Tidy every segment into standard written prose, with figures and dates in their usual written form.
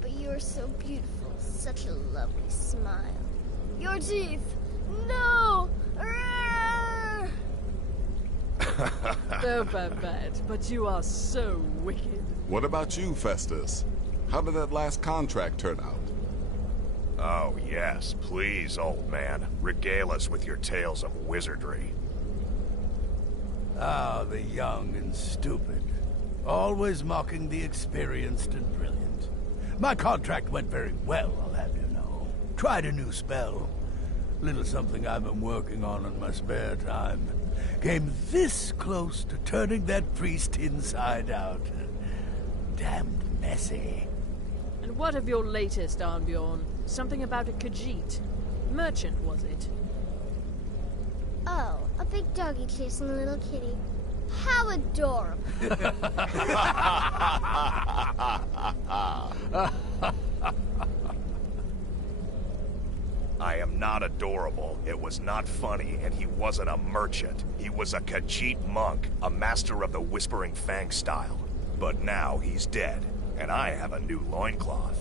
but you're so beautiful. Such a lovely smile. Your teeth! No! Oh, Babette, but you are so wicked. What about you, Festus? How did that last contract turn out? Oh, yes, please, old man. Regale us with your tales of wizardry. Ah, the young and stupid. Always mocking the experienced and brilliant. My contract went very well, I'll have you know. Tried a new spell. Little something I've been working on in my spare time. Came this close to turning that priest inside out. Damned messy. And what of your latest, Arnbjorn? Something about a Khajiit. Merchant, was it? Oh, a big doggy chasing a little kitty. How adorable. I am not adorable. It was not funny, and he wasn't a merchant. He was a Khajiit monk, a master of the Whispering Fang style. But now he's dead, and I have a new loincloth.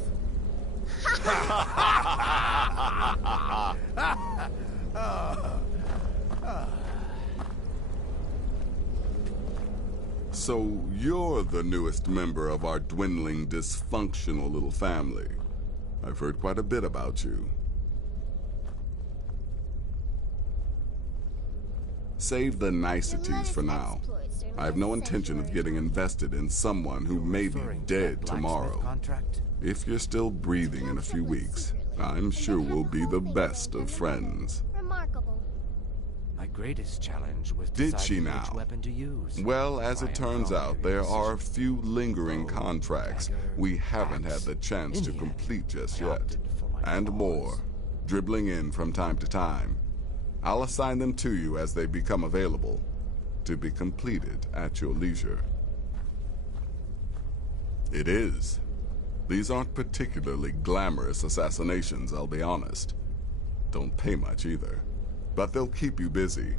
So you're the newest member of our dwindling, dysfunctional little family. I've heard quite a bit about you. Save the niceties for now. I have no intention of getting invested in someone who may be dead tomorrow. If you're still breathing in a few weeks, I'm sure we'll be the best of friends. Remarkable. My greatest challenge was Did she deciding now? which weapon to use. Well, as My it turns out, there are a few lingering Bow, contracts dagger, we haven't had axe. the chance In to the end, complete just I yet. opted for my And claws. more, dribbling in from time to time. I'll assign them to you as they become available, to be completed at your leisure. It is. These aren't particularly glamorous assassinations, I'll be honest. Don't pay much either. But they'll keep you busy.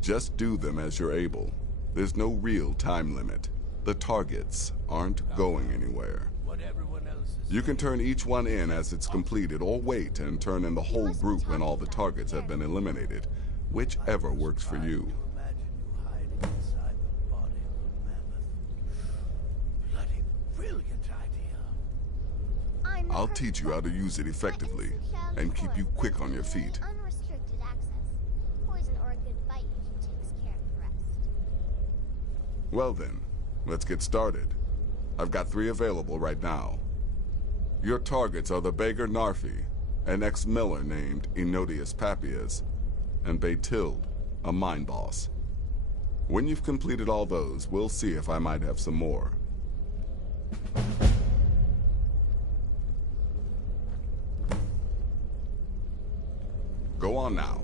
Just do them as you're able. There's no real time limit. The targets aren't going anywhere. What everyone else is You can turn each one in as it's completed, or wait and turn in the whole group when all the targets have been eliminated. Whichever works for you. Imagine you hiding inside the body of a mammoth. Bloody brilliant idea. I'll teach you how to use it effectively and keep you quick on your feet. Unrestricted access. Poison or a good bite usually takes care of the rest. Well then, let's get started. I've got 3 available right now. Your targets are the beggar Narfi, an ex-miller named Enodius Papias, and Baytild, a mine boss. When you've completed all those, we'll see if I might have some more. Go on now.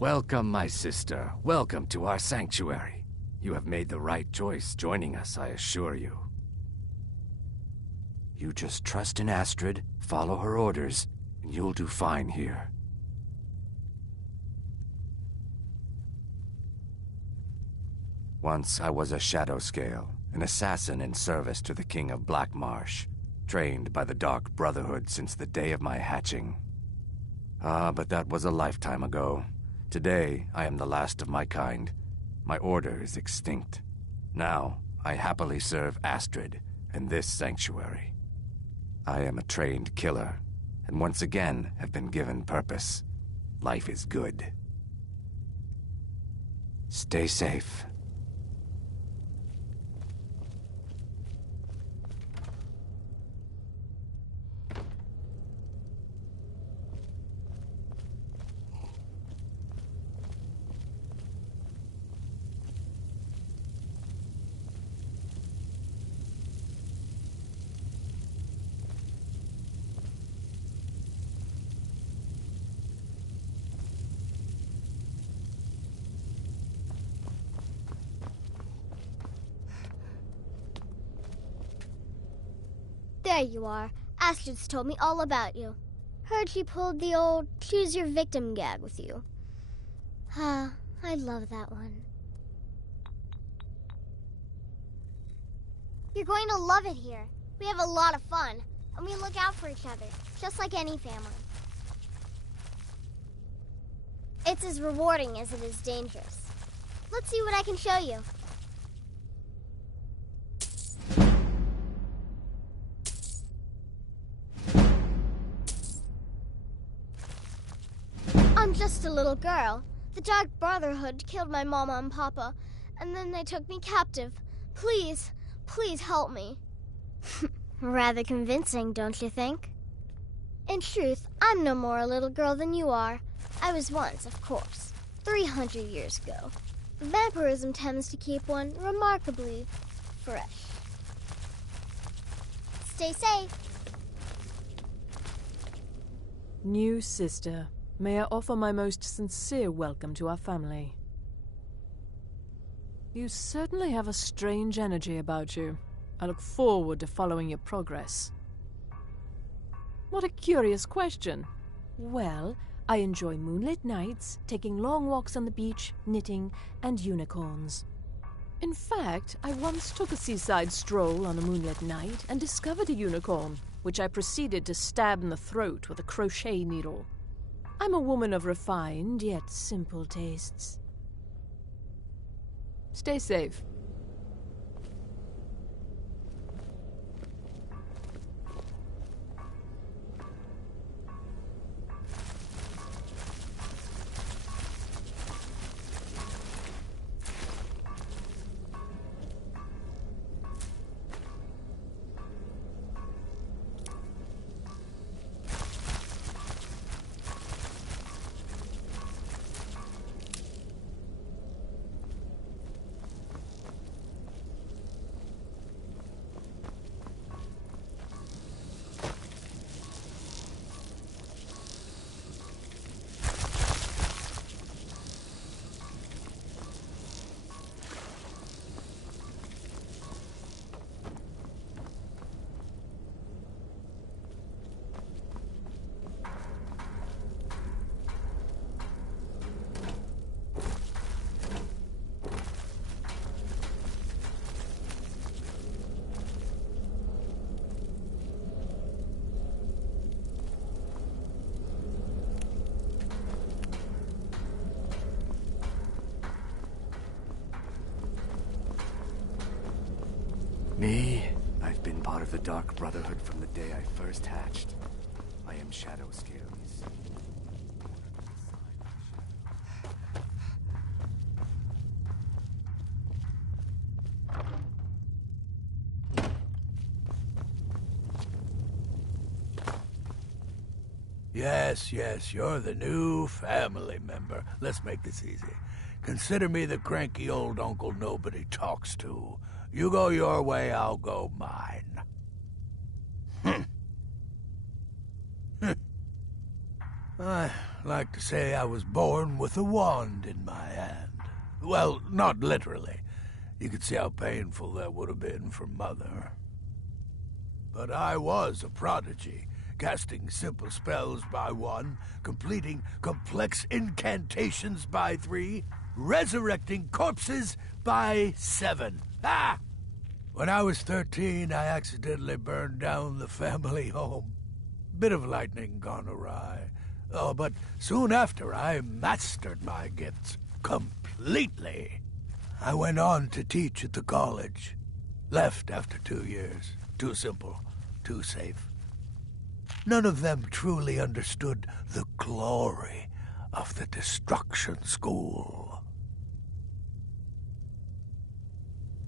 Welcome, my sister. Welcome to our sanctuary. You have made the right choice joining us, I assure you. You just trust in Astrid, follow her orders, and you'll do fine here. Once I was a Shadow Scale, an assassin in service to the King of Black Marsh, trained by the Dark Brotherhood since the day of my hatching. But that was a lifetime ago. Today, I am the last of my kind. My order is extinct. Now, I happily serve Astrid and this sanctuary. I am a trained killer, and once again have been given purpose. Life is good. Stay safe. There you are. Astrid's told me all about you. Heard you pulled the old choose your victim gag with you. Ah, I love that one. You're going to love it here. We have a lot of fun, and we look out for each other, just like any family. It's as rewarding as it is dangerous. Let's see what I can show you. I'm just a little girl. The Dark Brotherhood killed my mama and papa, and then they took me captive. Please, please help me. Rather convincing, don't you think? In truth, I'm no more a little girl than you are. I was once, of course, 300 years ago. Vampirism tends to keep one remarkably fresh. Stay safe. New sister, may I offer my most sincere welcome to our family. You certainly have a strange energy about you. I look forward to following your progress. What a curious question. Well, I enjoy moonlit nights, taking long walks on the beach, knitting, and unicorns. In fact, I once took a seaside stroll on a moonlit night and discovered a unicorn, which I proceeded to stab in the throat with a crochet needle. I'm a woman of refined yet simple tastes. Stay safe. Me? I've been part of the Dark Brotherhood from the day I first hatched. I am Shadow Scales. Yes, you're the new family member. Let's make this easy. Consider me the cranky old uncle nobody talks to. You go your way, I'll go mine. I like to say I was born with a wand in my hand. Well, not literally. You could see how painful that would have been for Mother. But I was a prodigy, casting simple spells by 1, completing complex incantations by 3, resurrecting corpses by 7. Ah! When I was 13, I accidentally burned down the family home. Bit of lightning gone awry. Oh, but soon after, I mastered my gifts completely. I went on to teach at the college. Left after 2 years. Too simple, too safe. None of them truly understood the glory of the Destruction School.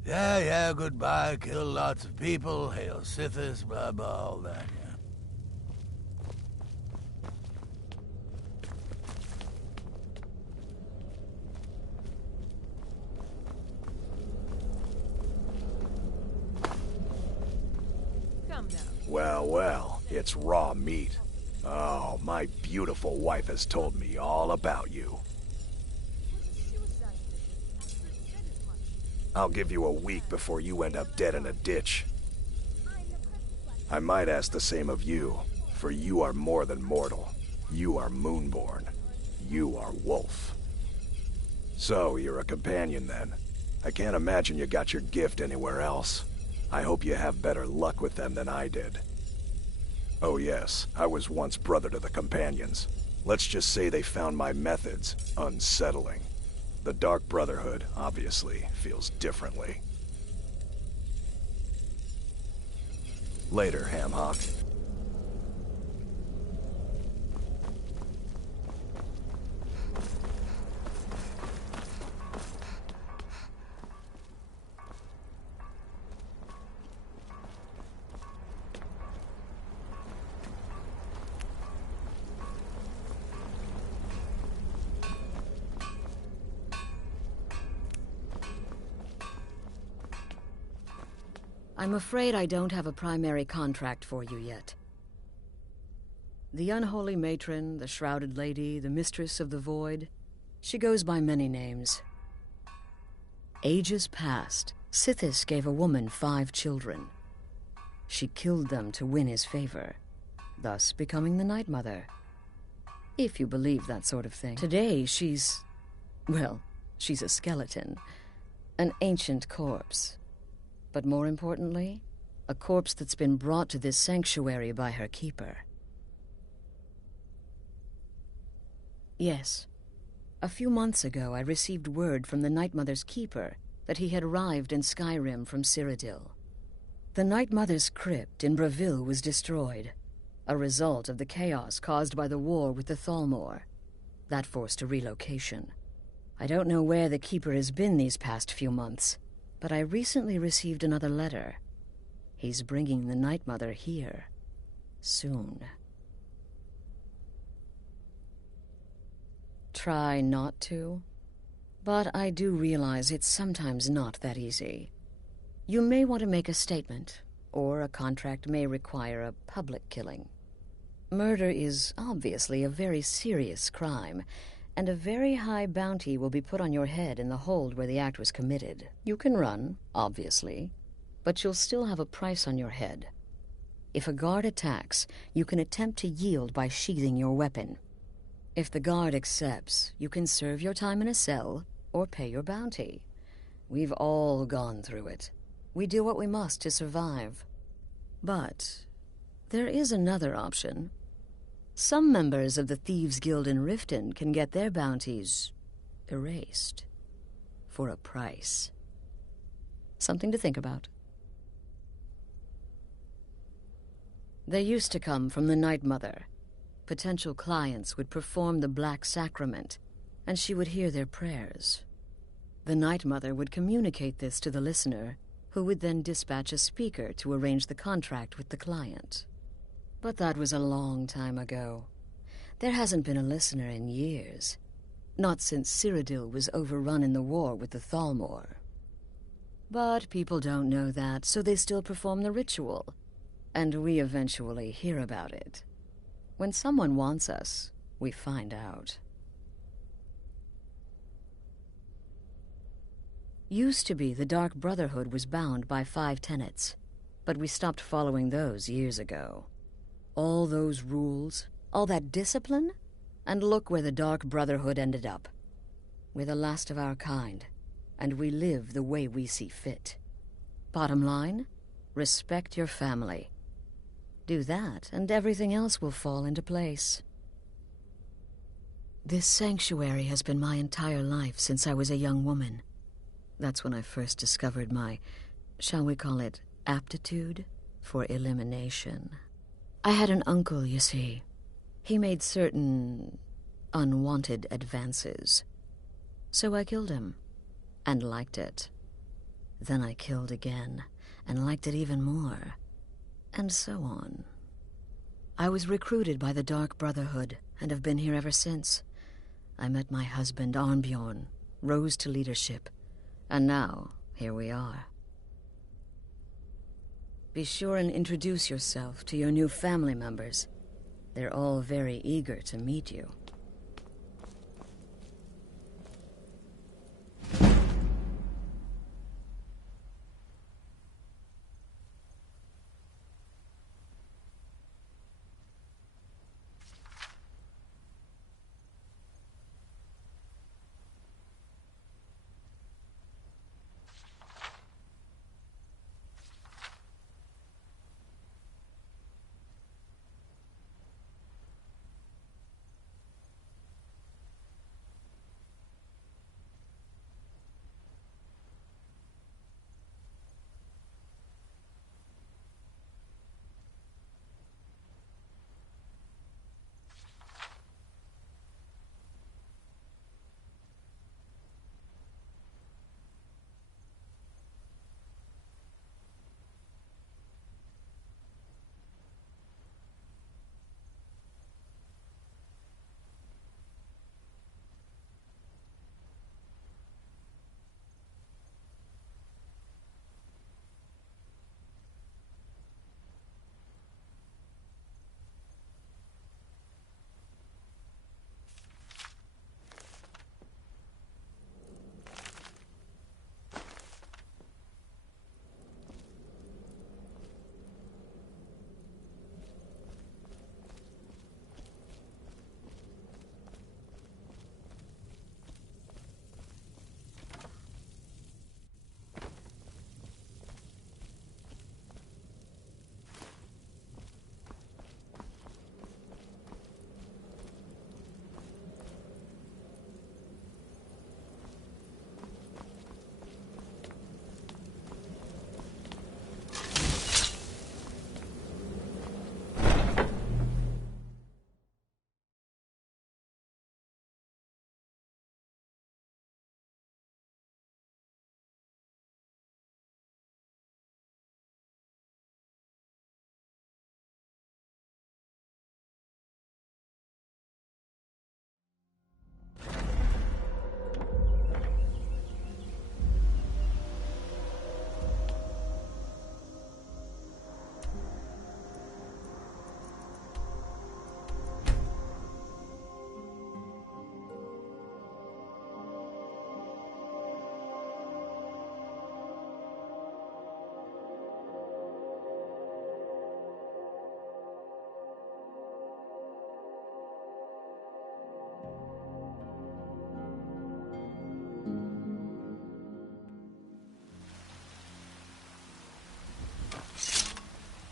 Yeah, goodbye, kill lots of people, hail Sithis, blah, blah, all that, yeah. Well, it's raw meat. Oh, my beautiful wife has told me all about you. I'll give you a week before you end up dead in a ditch. I might ask the same of you, for you are more than mortal. You are Moonborn. You are Wolf. So, you're a companion then. I can't imagine you got your gift anywhere else. I hope you have better luck with them than I did. Oh yes, I was once brother to the companions. Let's just say they found my methods unsettling. The Dark Brotherhood, obviously, feels differently. Later, Hamhock. I'm afraid I don't have a primary contract for you yet. The Unholy Matron, the Shrouded Lady, the Mistress of the Void, she goes by many names. Ages past, Sithis gave a woman 5 children. She killed them to win his favor, thus becoming the Night Mother. If you believe that sort of thing. Today, she's a skeleton, an ancient corpse. But more importantly, a corpse that's been brought to this sanctuary by her keeper. Yes. A few months ago, I received word from the Night Mother's keeper that he had arrived in Skyrim from Cyrodiil. The Night Mother's crypt in Bravil was destroyed, a result of the chaos caused by the war with the Thalmor. That forced a relocation. I don't know where the keeper has been these past few months, but I recently received another letter. He's bringing the Night Mother here. Soon. Try not to, but I do realize it's sometimes not that easy. You may want to make a statement, or a contract may require a public killing. Murder is obviously a very serious crime, and a very high bounty will be put on your head in the hold where the act was committed. You can run, obviously, but you'll still have a price on your head. If a guard attacks, you can attempt to yield by sheathing your weapon. If the guard accepts, you can serve your time in a cell or pay your bounty. We've all gone through it. We do what we must to survive. But there is another option. Some members of the Thieves' Guild in Riften can get their bounties erased for a price. Something to think about. They used to come from the Night Mother. Potential clients would perform the Black Sacrament, and she would hear their prayers. The Night Mother would communicate this to the listener, who would then dispatch a speaker to arrange the contract with the client. But that was a long time ago. There hasn't been a listener in years. Not since Cyrodiil was overrun in the war with the Thalmor. But people don't know that, so they still perform the ritual. And we eventually hear about it. When someone wants us, we find out. Used to be the Dark Brotherhood was bound by 5 tenets, but we stopped following those years ago. All those rules, all that discipline, and look where the Dark Brotherhood ended up. We're the last of our kind, and we live the way we see fit. Bottom line, respect your family. Do that, and everything else will fall into place. This sanctuary has been my entire life since I was a young woman. That's when I first discovered my, shall we call it, aptitude for elimination. I had an uncle, you see. He made certain unwanted advances. So I killed him, and liked it. Then I killed again, and liked it even more, and so on. I was recruited by the Dark Brotherhood, and have been here ever since. I met my husband, Arnbjorn, rose to leadership, and now, here we are. Be sure and introduce yourself to your new family members. They're all very eager to meet you.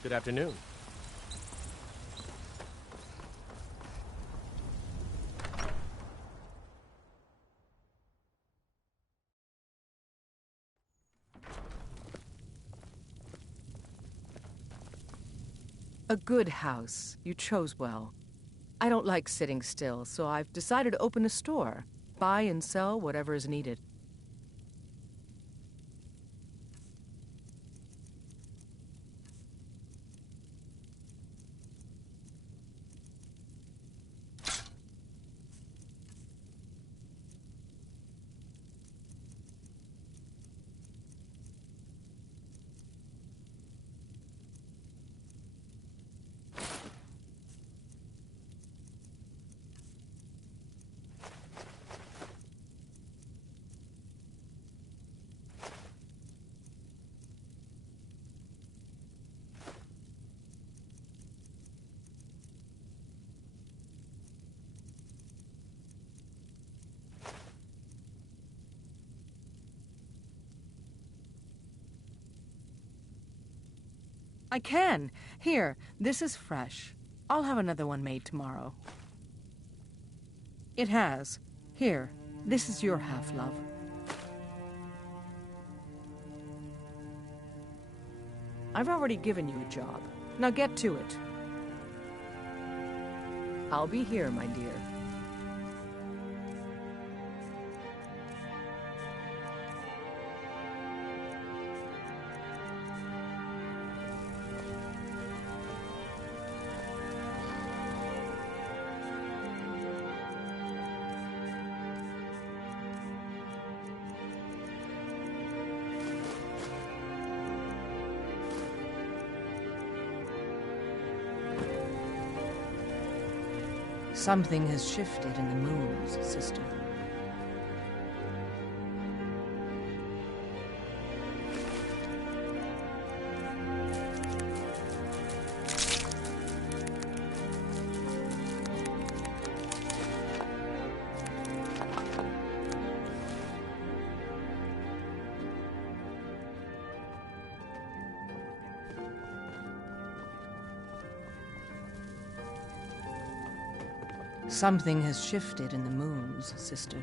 Good afternoon. A good house. You chose well. I don't like sitting still, so I've decided to open a store. Buy and sell whatever is needed. I can. Here, this is fresh. I'll have another one made tomorrow. It has. Here, this is your half, love. I've already given you a job. Now get to it. I'll be here, my dear. Something has shifted in the moons, sister. Something has shifted in the moons, sister.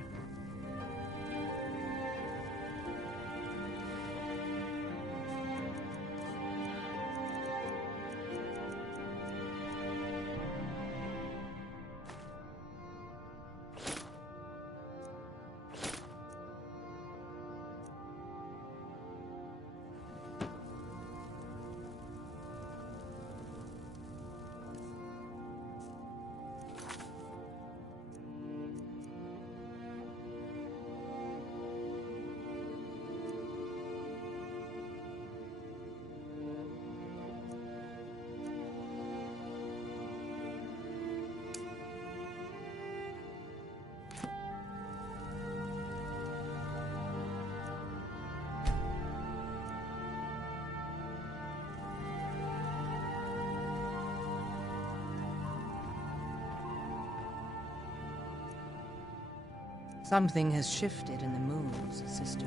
Something has shifted in the moons, sister.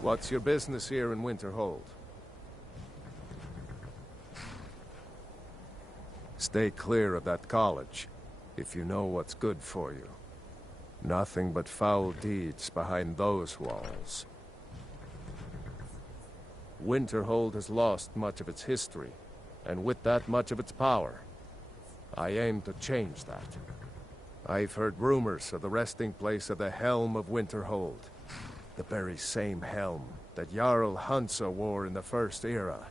What's your business here in Winterhold? Stay clear of that college, if you know what's good for you. Nothing but foul deeds behind those walls. Winterhold has lost much of its history, and with that much of its power. I aim to change that. I've heard rumors of the resting place of the Helm of Winterhold. The very same helm that Jarl Hansa wore in the First Era.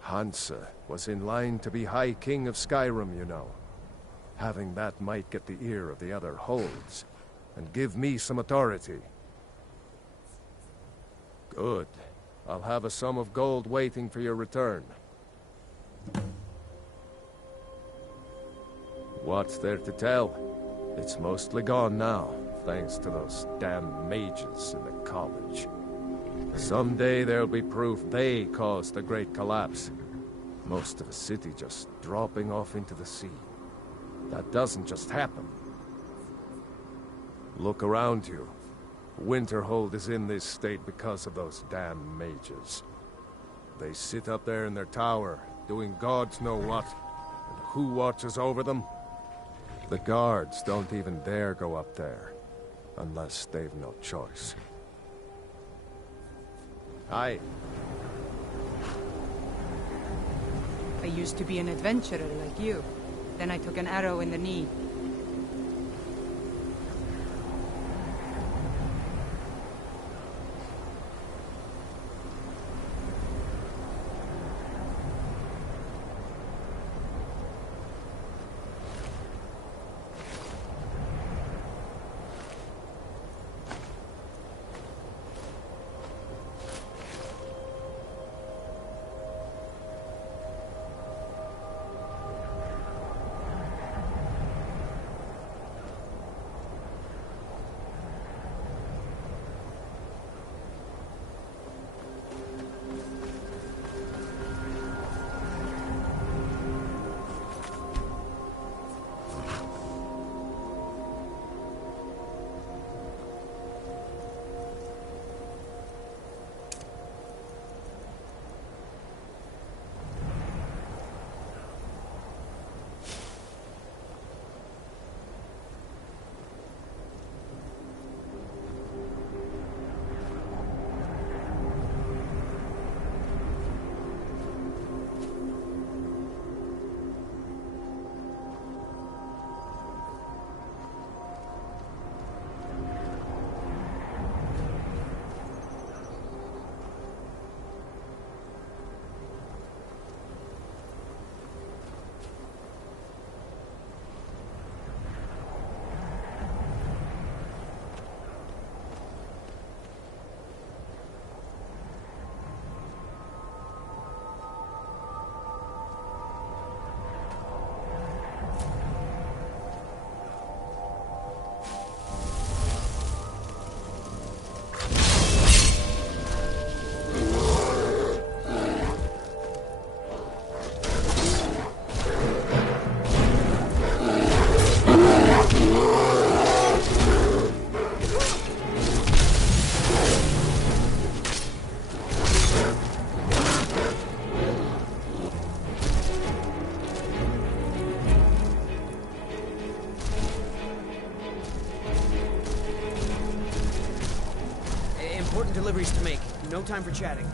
Hansa was in line to be High King of Skyrim, you know. Having that might get the ear of the other holds, and give me some authority. Good. I'll have a sum of gold waiting for your return. What's there to tell? It's mostly gone now, thanks to those damn mages in the college. Someday there'll be proof they caused the Great Collapse. Most of the city just dropping off into the sea. That doesn't just happen. Look around you. Winterhold is in this state because of those damn mages. They sit up there in their tower, doing gods know what. And who watches over them? The guards don't even dare go up there. Unless they've no choice. I used to be an adventurer like you. Then I took an arrow in the knee. deliveries to make. No time for chatting.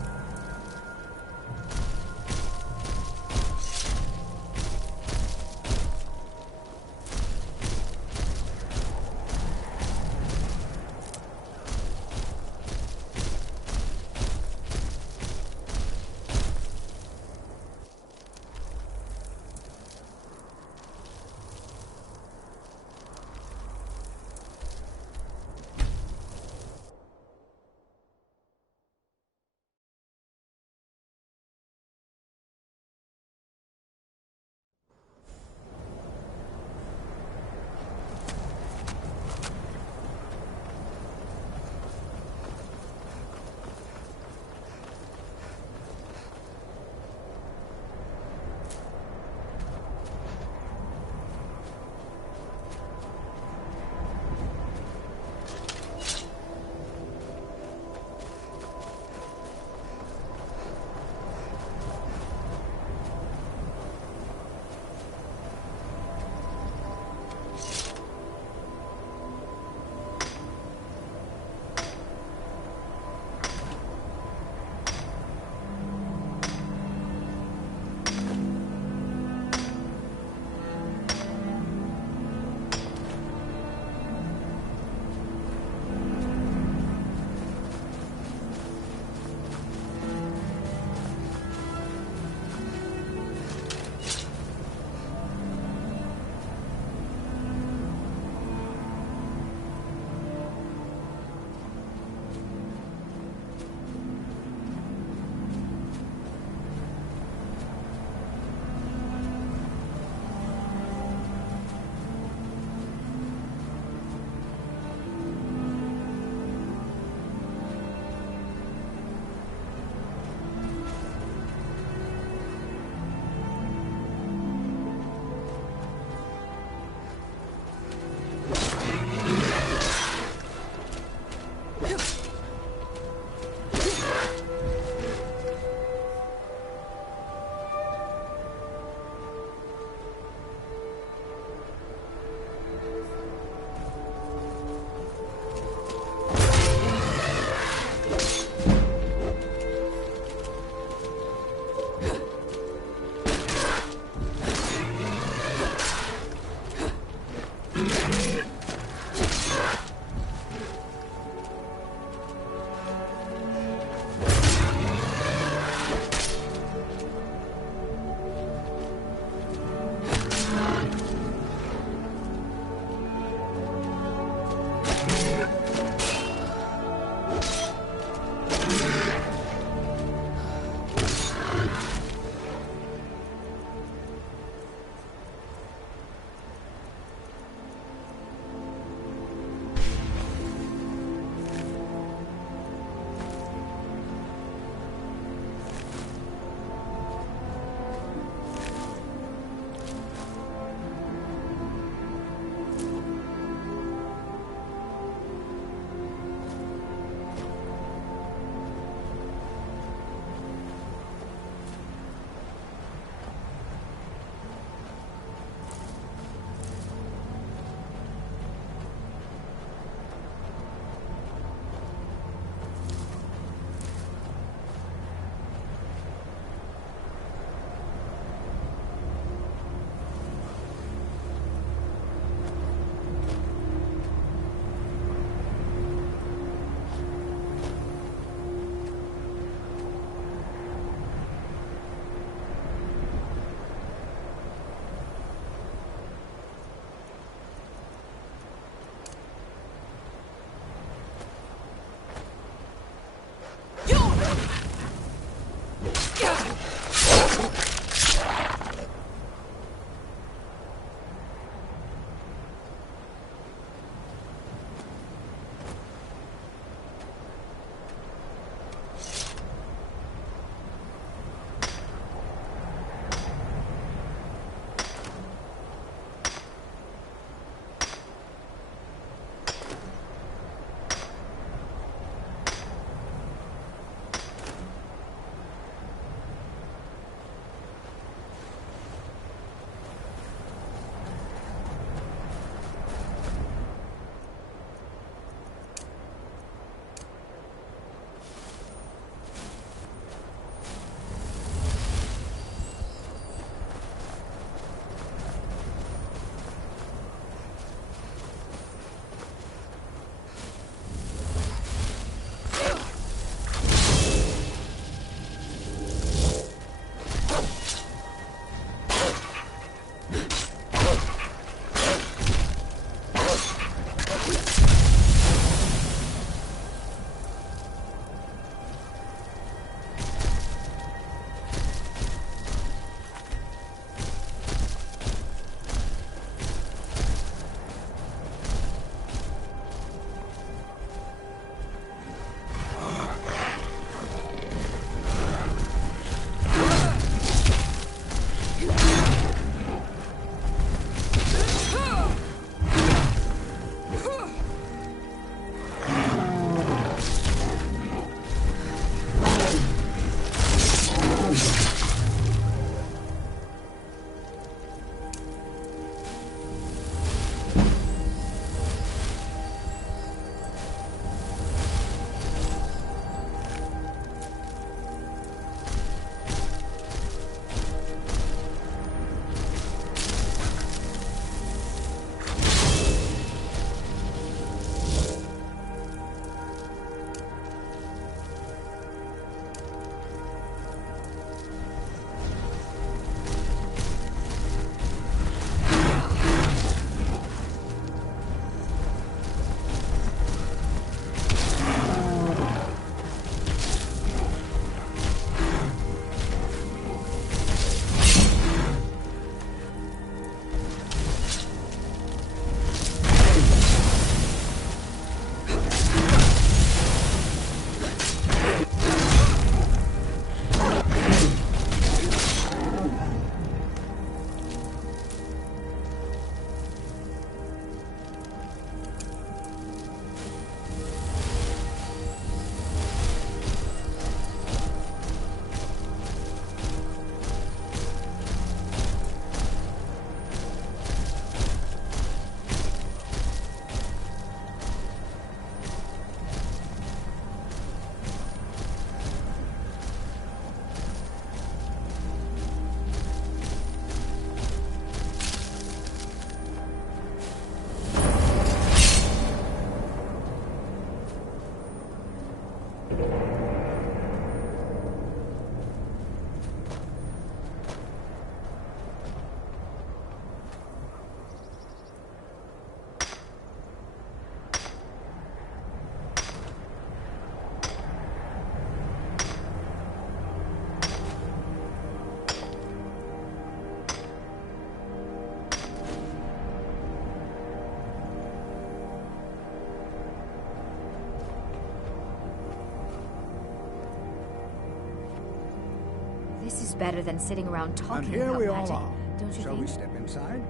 is better than sitting around talking And here about we all magic, are. don't you Shall think? we step inside?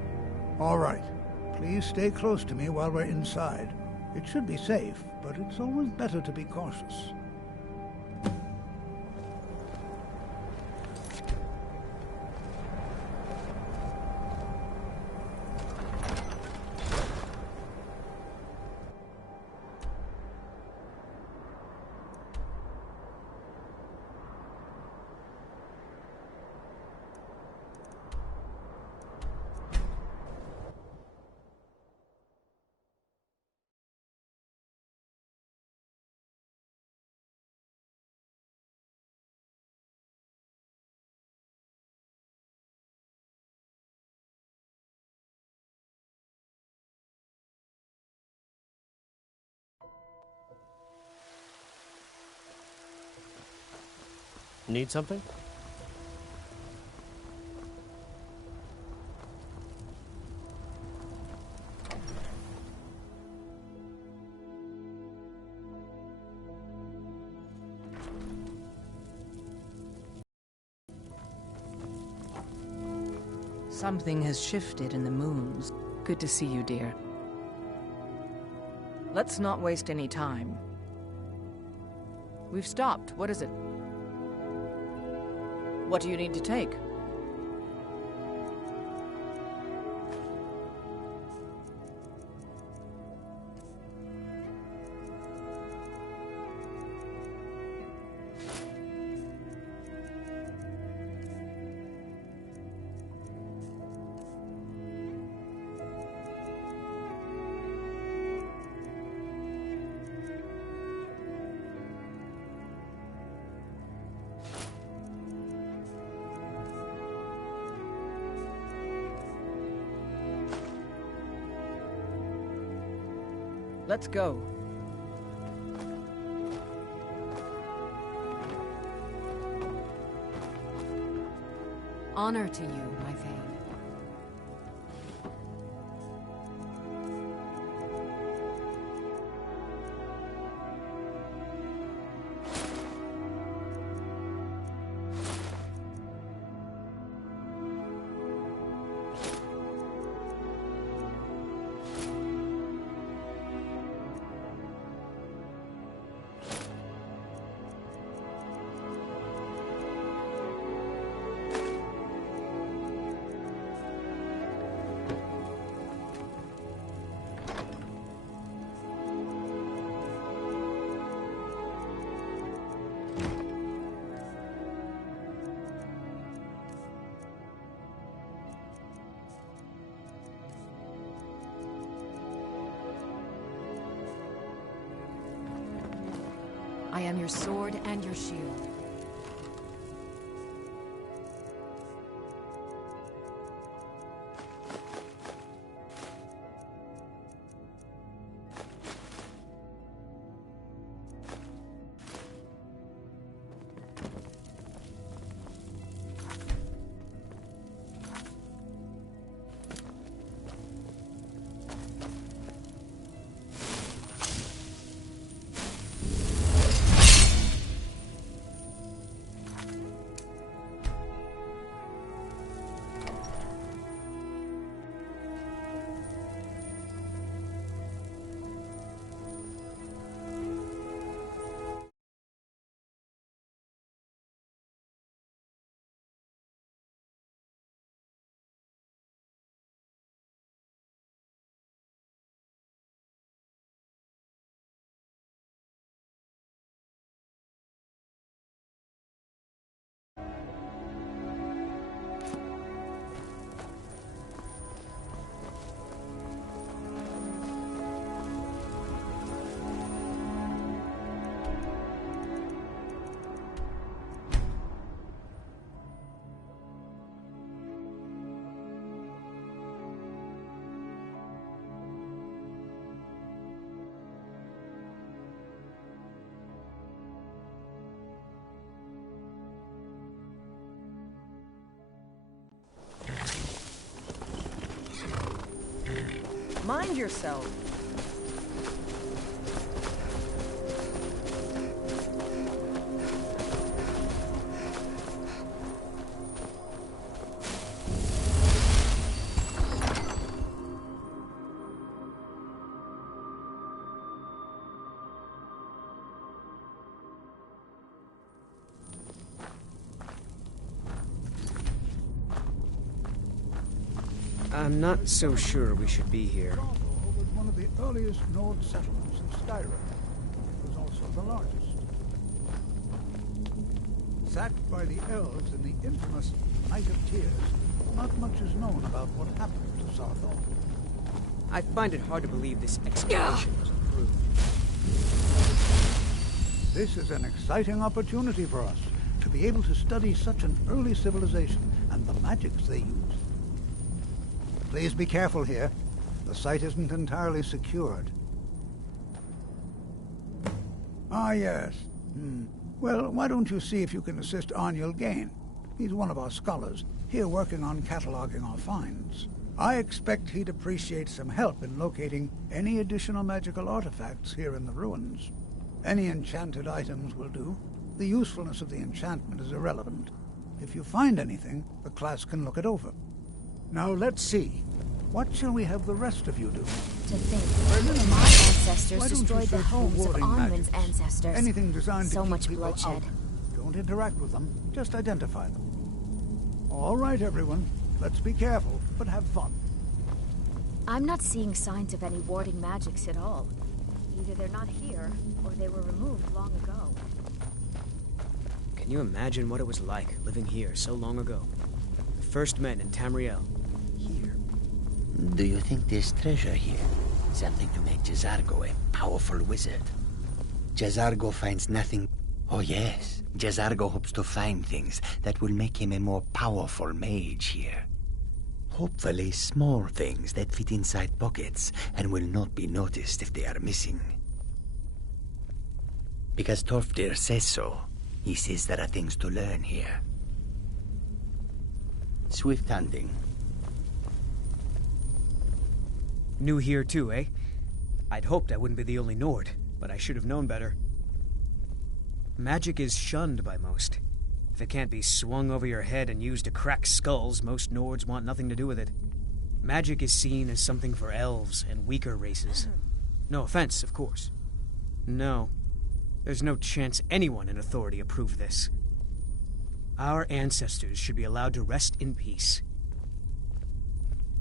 All right. Please stay close to me while we're inside. It should be safe, but it's always better to be cautious. Need something? Something has shifted in the moons. Good to see you, dear. Let's not waste any time. We've stopped. What is it? What do you need to take? Let's go. Honor to you, my Thane. I am your sword and your shield. Mind yourself. I'm not so sure we should be here. It was one of the earliest Nord settlements in Skyrim. It was also the largest. Sacked by the elves in the infamous Night of Tears, not much is known about what happened to Sarthor. I find it hard to believe this expedition was approved. This is an exciting opportunity for us to be able to study such an early civilization and the magics they use. Please be careful here. The site isn't entirely secured. Ah, yes. Well, why don't you see if you can assist Arniel Gain? He's one of our scholars, here working on cataloging our finds. I expect he'd appreciate some help in locating any additional magical artifacts here in the ruins. Any enchanted items will do. The usefulness of the enchantment is irrelevant. If you find anything, the class can look it over. Now let's see. What shall we have the rest of you do? To think, my ancestors destroyed the homes of Onwin's ancestors. Anything designed to so keep much people bloodshed. out. Don't interact with them, just identify them. All right, everyone. Let's be careful, but have fun. I'm not seeing signs of any warding magics at all. Either they're not here, or they were removed long ago. Can you imagine what it was like living here so long ago? The first men in Tamriel. Here. Do you think there's treasure here? Something to make Jazargo a powerful wizard? Jazargo finds nothing. Oh yes, Jazargo hopes to find things that will make him a more powerful mage here. Hopefully small things that fit inside pockets and will not be noticed if they are missing. Because Torfdir says so. He says there are things to learn here. Swift hunting. New here too, eh? I'd hoped I wouldn't be the only Nord, but I should have known better. Magic is shunned by most. If it can't be swung over your head and used to crack skulls, most Nords want nothing to do with it. Magic is seen as something for elves and weaker races. No offense, of course. No. There's no chance anyone in authority approved this. Our ancestors should be allowed to rest in peace.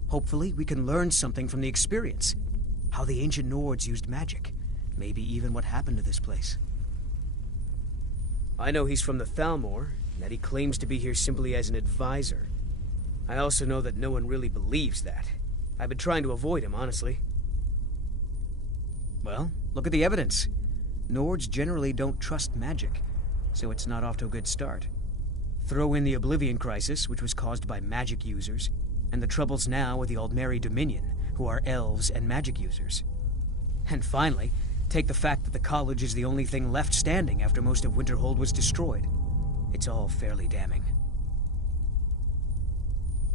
Hopefully, we can learn something from the experience. How the ancient Nords used magic. Maybe even what happened to this place. I know he's from the Thalmor, and that he claims to be here simply as an advisor. I also know that no one really believes that. I've been trying to avoid him, honestly. Well, look at the evidence. Nords generally don't trust magic, so it's not off to a good start. Throw in the Oblivion Crisis, which was caused by magic users, and the troubles now with the Aldmeri Dominion, who are elves and magic users. And finally, take the fact that the college is the only thing left standing after most of Winterhold was destroyed. It's all fairly damning.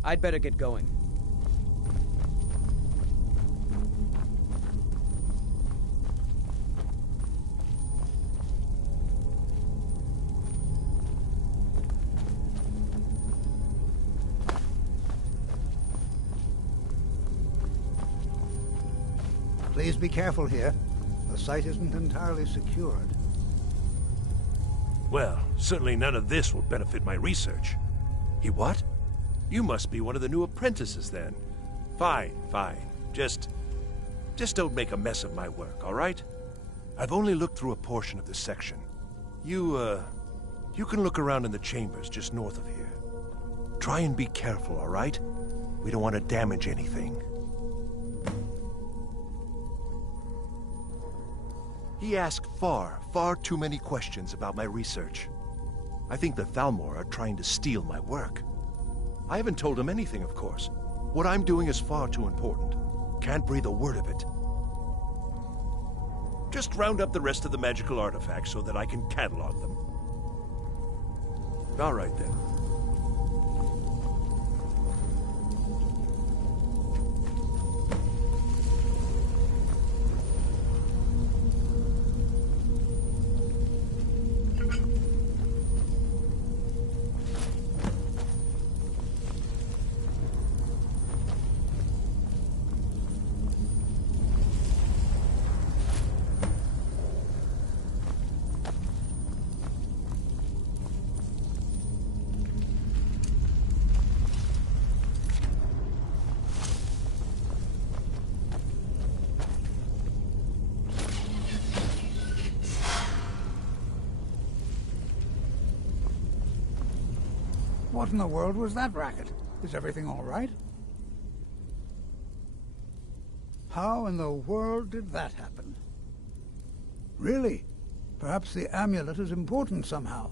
I'd better get going. Please be careful here. The site isn't entirely secured. Well, certainly none of this will benefit my research. He what? You must be one of the new apprentices then. Fine, fine. Just don't make a mess of my work, all right? I've only looked through a portion of this section. You can look around in the chambers just north of here. Try and be careful, all right? We don't want to damage anything. He asked far too many questions about my research. I think the Thalmor are trying to steal my work. I haven't told him anything, of course. What I'm doing is far too important. Can't breathe a word of it. Just round up the rest of the magical artifacts so that I can catalog them. All right, then. What in the world was that racket? Is everything all right? How in the world did that happen? Really? Perhaps the amulet is important somehow.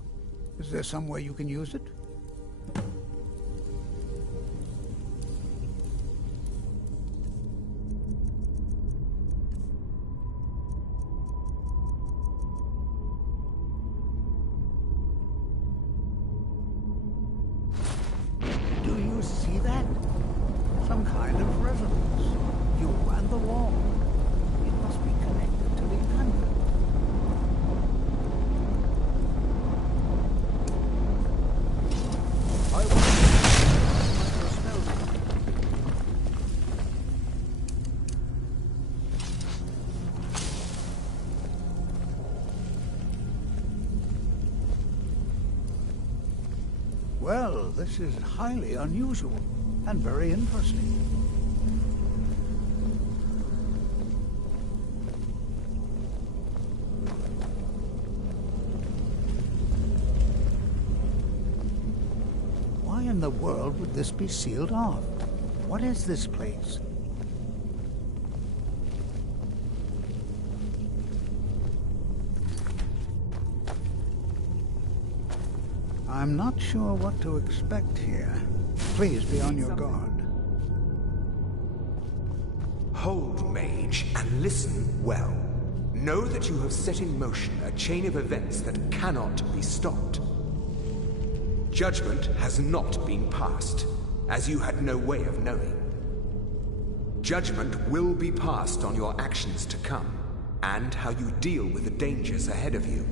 Is there some way you can use it? Do you see that? Some kind of resonance. You and the wall. It must be connected to the amulet. I wonder if I smell something. Well, this is highly unusual and very interesting. Why in the world would this be sealed off? What is this place? I'm not sure what to expect here. Please be on your guard. Hold, mage, and listen well. Know that you have set in motion a chain of events that cannot be stopped. Judgment has not been passed, as you had no way of knowing. Judgment will be passed on your actions to come, and how you deal with the dangers ahead of you.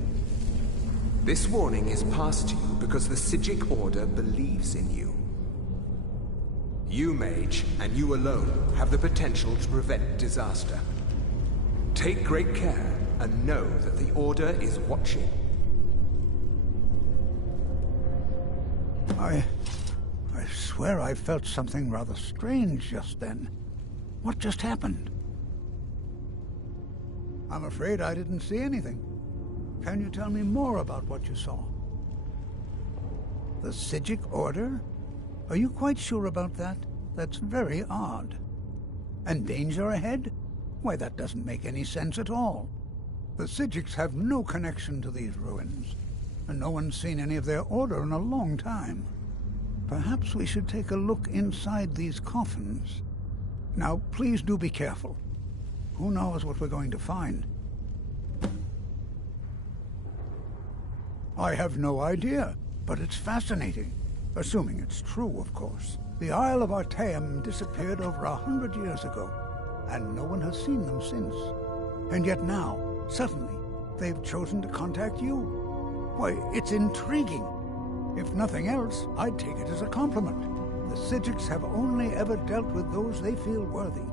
This warning is passed to you because the Psijic Order believes in you. You, mage, and you alone, have the potential to prevent disaster. Take great care, and know that the Order is watching. I swear I felt something rather strange just then. What just happened? I'm afraid I didn't see anything. Can you tell me more about what you saw? The Psijic Order? Are you quite sure about that? That's very odd. And danger ahead? Why, that doesn't make any sense at all. The Psijics have no connection to these ruins, and no one's seen any of their order in a long time. Perhaps we should take a look inside these coffins. Now, please do be careful. Who knows what we're going to find? I have no idea, but it's fascinating. Assuming it's true, of course. The Isle of Artaeum disappeared over 100 years ago, and no one has seen them since. And yet now, suddenly, they've chosen to contact you. Why, it's intriguing. If nothing else, I'd take it as a compliment. The Psijics have only ever dealt with those they feel worthy.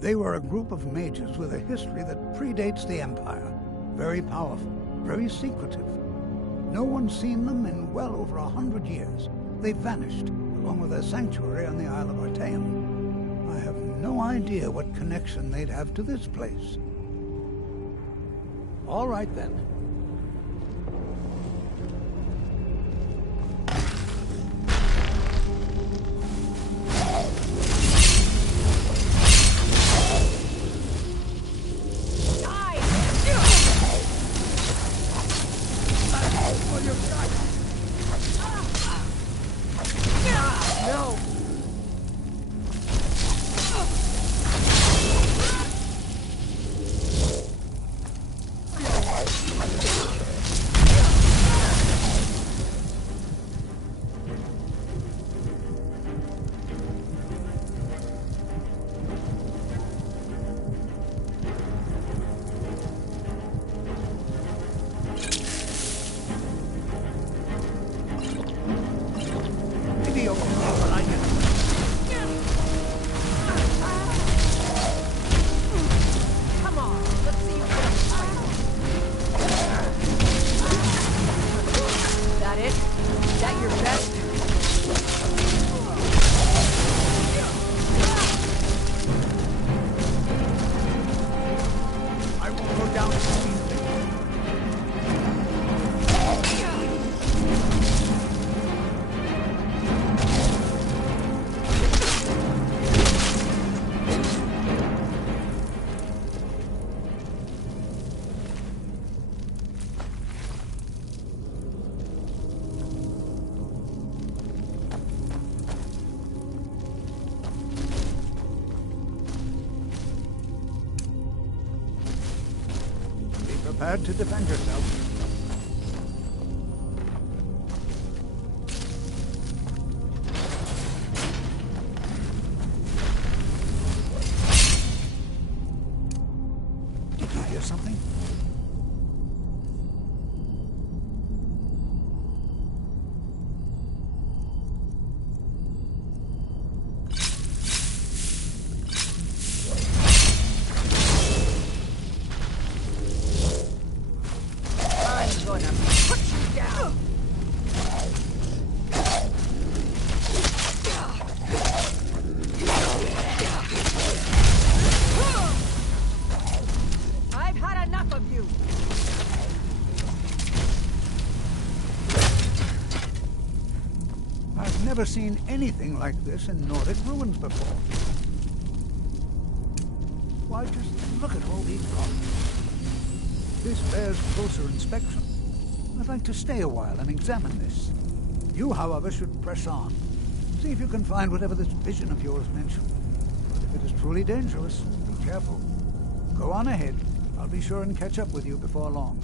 They were a group of mages with a history that predates the Empire. Very powerful, very secretive. No one's seen them in well over 100 years. They've vanished, along with their sanctuary on the Isle of Artaeum. I have no idea what connection they'd have to this place. All right, then. prepared to defend yourself. Did you hear something? Never seen anything like this in Nordic ruins before. Why, just look at all these columns. This bears closer inspection. I'd like to stay a while and examine this. You, however, should press on. See if you can find whatever this vision of yours mentioned. But if it is truly dangerous, be careful. Go on ahead. I'll be sure and catch up with you before long.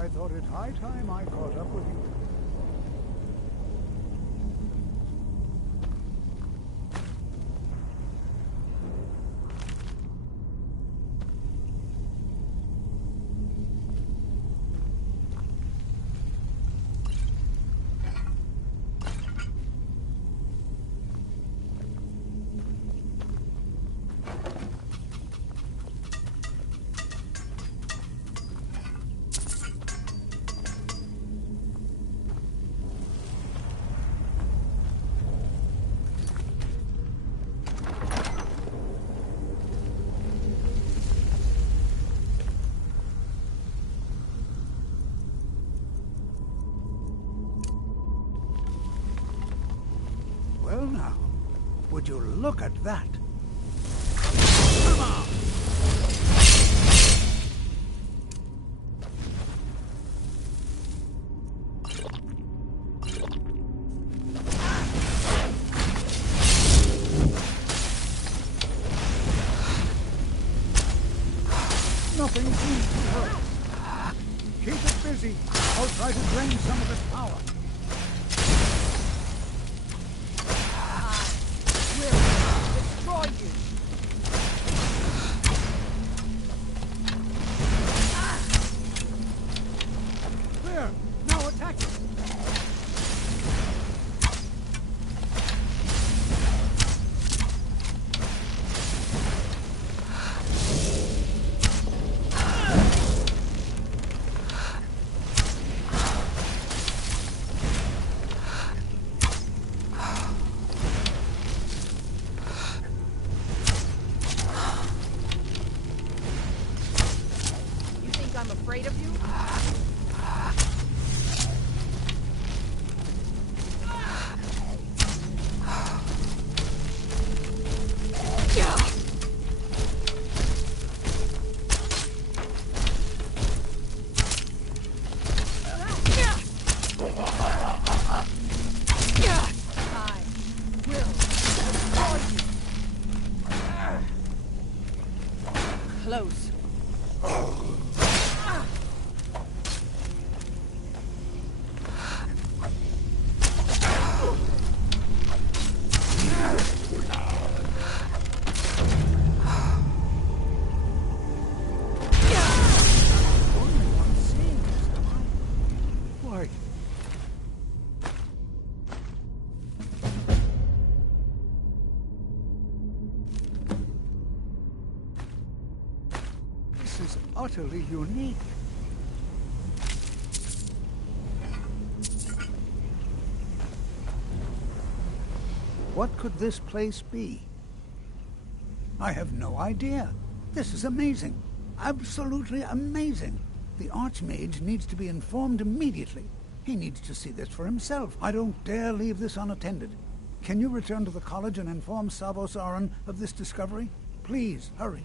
I thought it high time I caught up with you. Well now, would you look at that? Come on! Nothing seems to hurt. Keep it busy. I'll try to drain some of its power. There! Now attack it! You think I'm afraid of you? Close. Why? This is utterly unique. What could this place be? I have no idea. This is amazing. Absolutely amazing. The Archmage needs to be informed immediately. He needs to see this for himself. I don't dare leave this unattended. Can you return to the college and inform Savos Aran of this discovery? Please, hurry.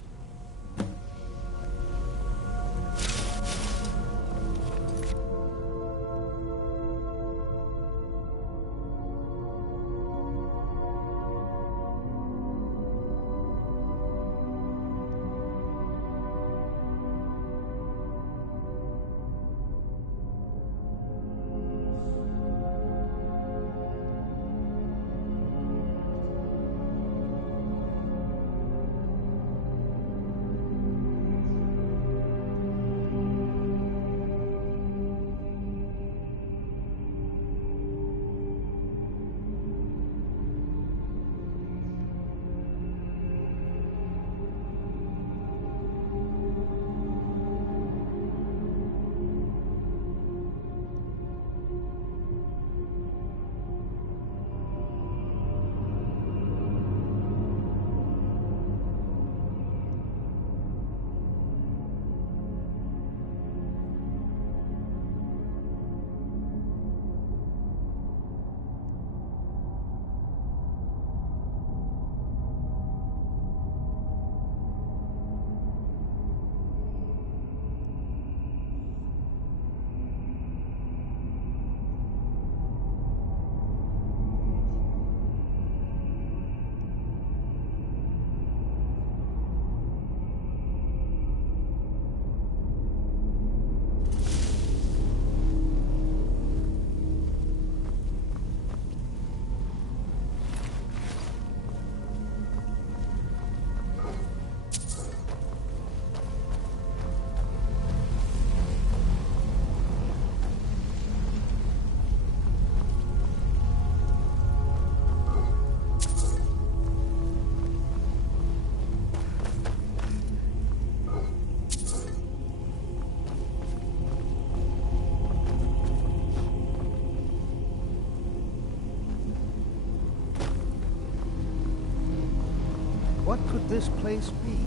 could this place be?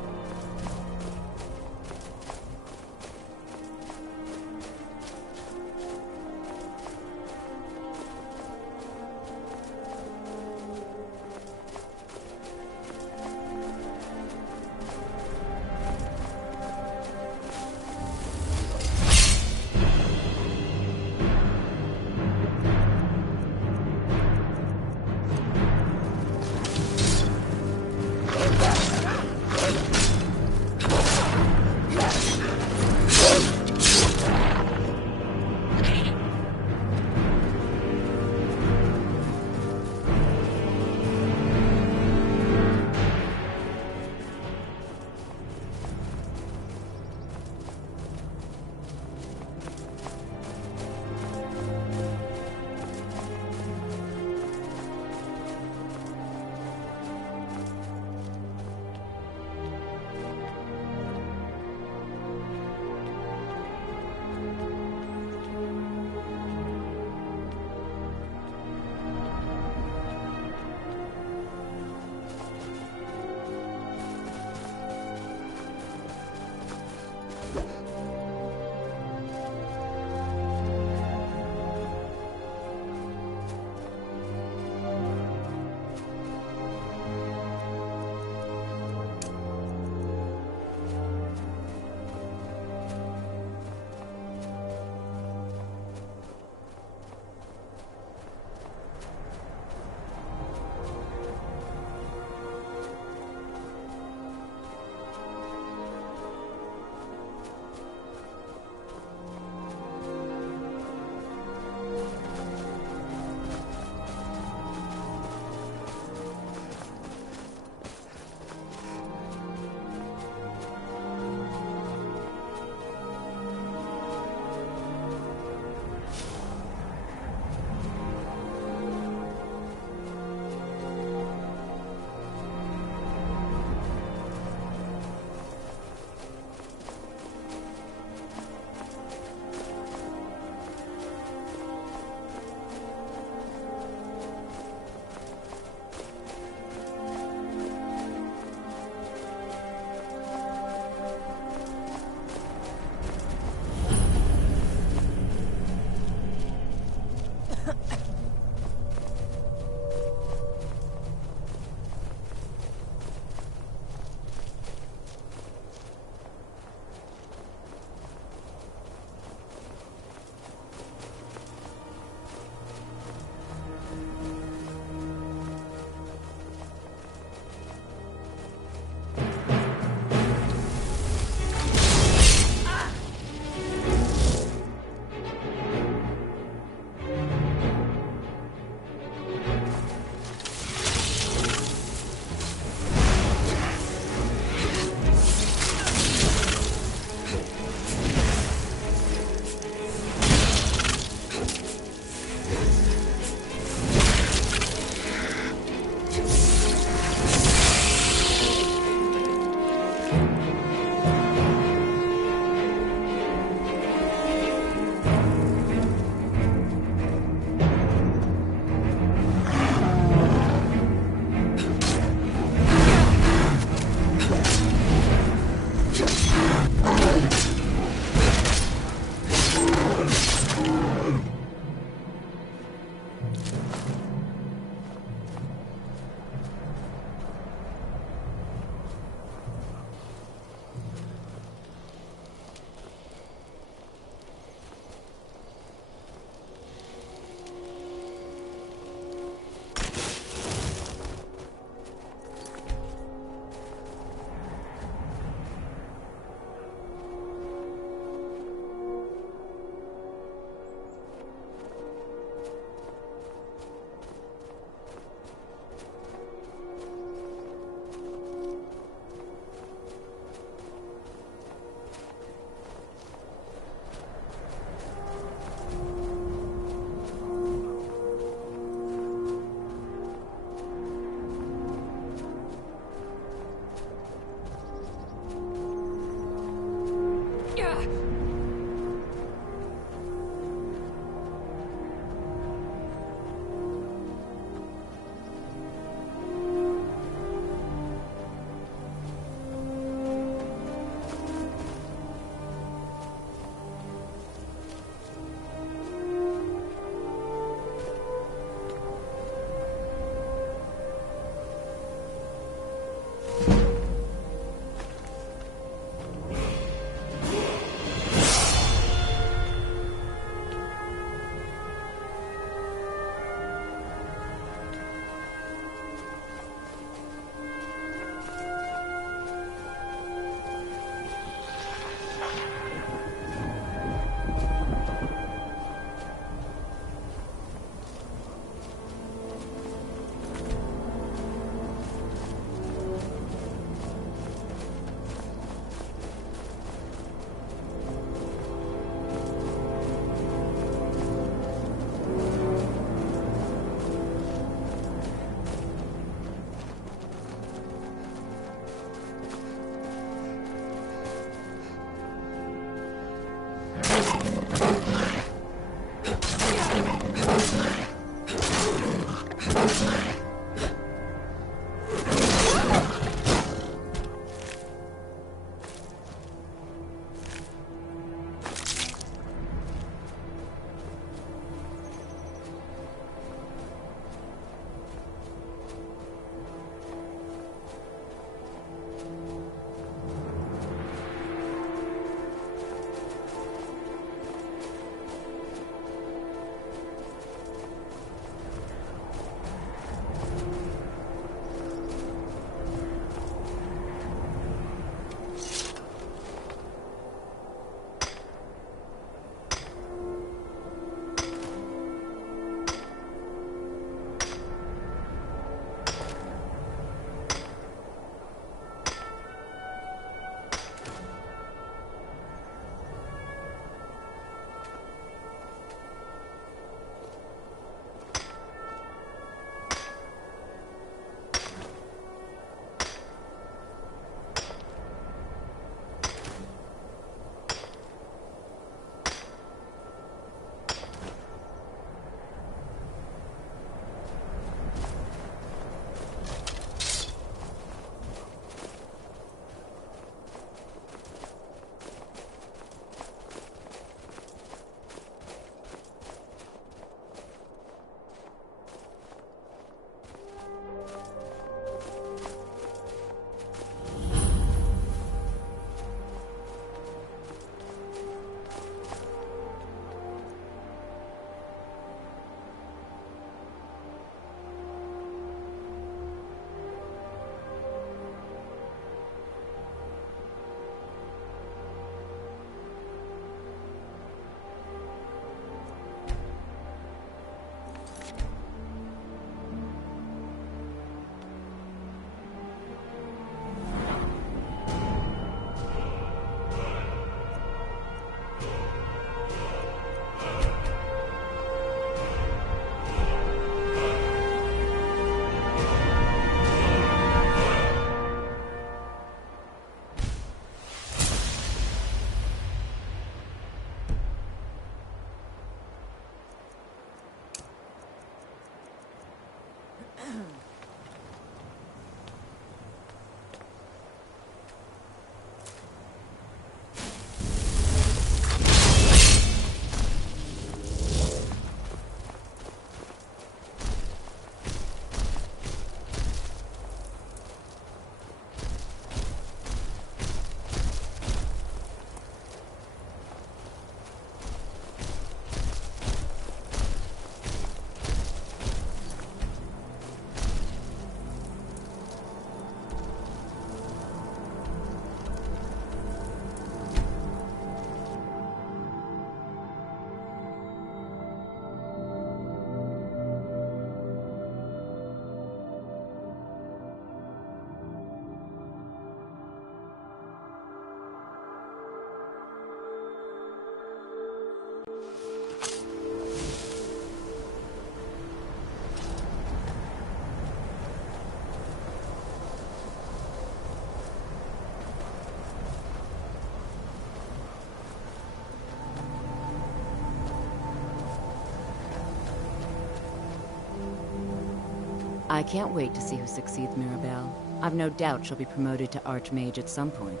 I can't wait to see who succeeds Mirabelle. I've no doubt she'll be promoted to Archmage at some point.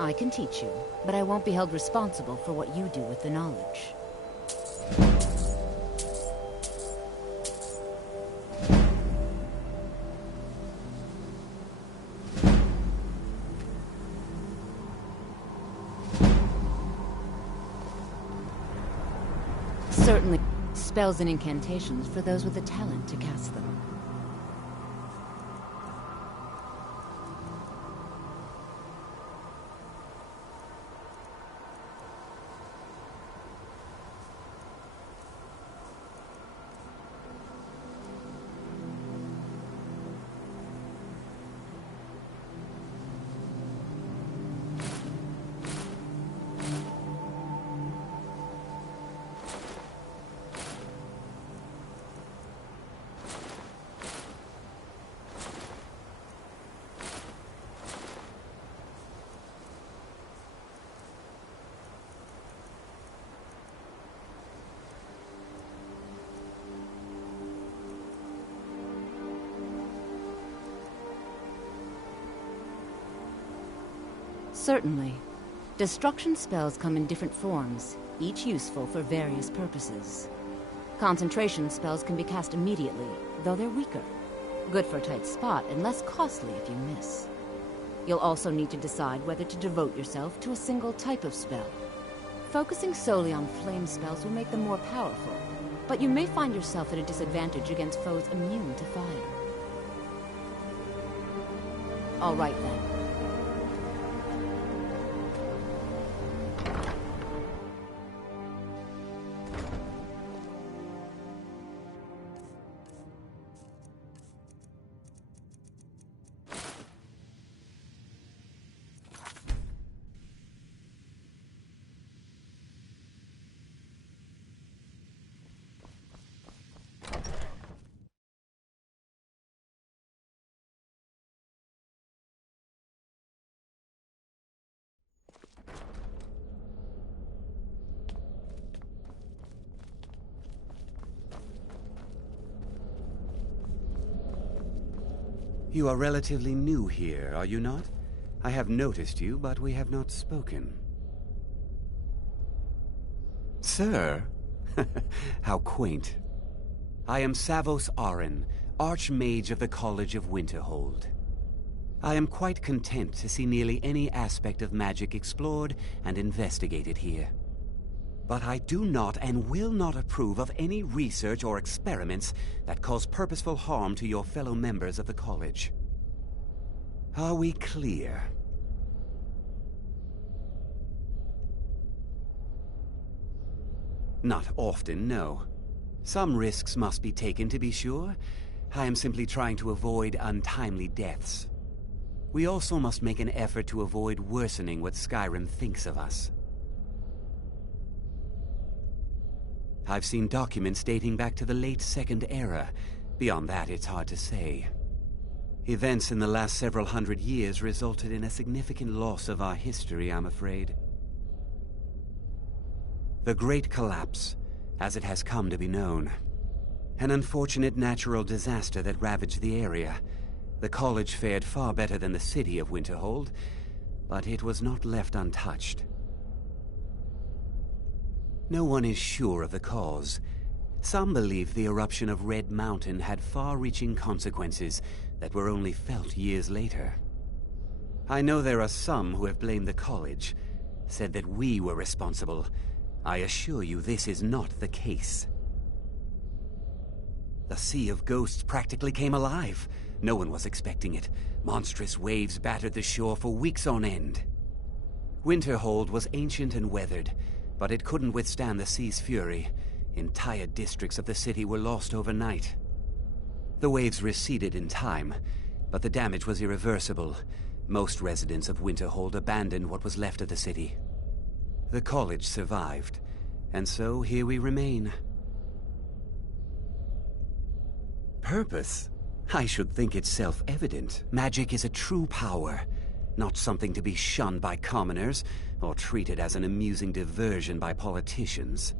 I can teach you, but I won't be held responsible for what you do with the knowledge. Certainly, spells and incantations for those with the talent to cast them. Certainly. Destruction spells come in different forms, each useful for various purposes. Concentration spells can be cast immediately, though they're weaker. Good for a tight spot and less costly if you miss. You'll also need to decide whether to devote yourself to a single type of spell. Focusing solely on flame spells will make them more powerful, but you may find yourself at a disadvantage against foes immune to fire. All right then. You are relatively new here, are you not? I have noticed you, but we have not spoken. Sir? How quaint. I am Savos Arin, Archmage of the College of Winterhold. I am quite content to see nearly any aspect of magic explored and investigated here. But I do not and will not approve of any research or experiments that cause purposeful harm to your fellow members of the college. Are we clear? Not often, no. Some risks must be taken, to be sure. I am simply trying to avoid untimely deaths. We also must make an effort to avoid worsening what Skyrim thinks of us. I've seen documents dating back to the late Second Era. Beyond that, it's hard to say. Events in the last several hundred years resulted in a significant loss of our history, I'm afraid. The Great Collapse, as it has come to be known. An unfortunate natural disaster that ravaged the area. The college fared far better than the city of Winterhold, but it was not left untouched. No one is sure of the cause. Some believe the eruption of Red Mountain had far-reaching consequences that were only felt years later. I know there are some who have blamed the college, said that we were responsible. I assure you this is not the case. The Sea of Ghosts practically came alive. No one was expecting it. Monstrous waves battered the shore for weeks on end. Winterhold was ancient and weathered, but it couldn't withstand the sea's fury. Entire districts of the city were lost overnight. The waves receded in time, but the damage was irreversible. Most residents of Winterhold abandoned what was left of the city. The college survived, and so here we remain. Purpose? I should think it's self-evident. Magic is a true power, not something to be shunned by commoners, or treated as an amusing diversion by politicians.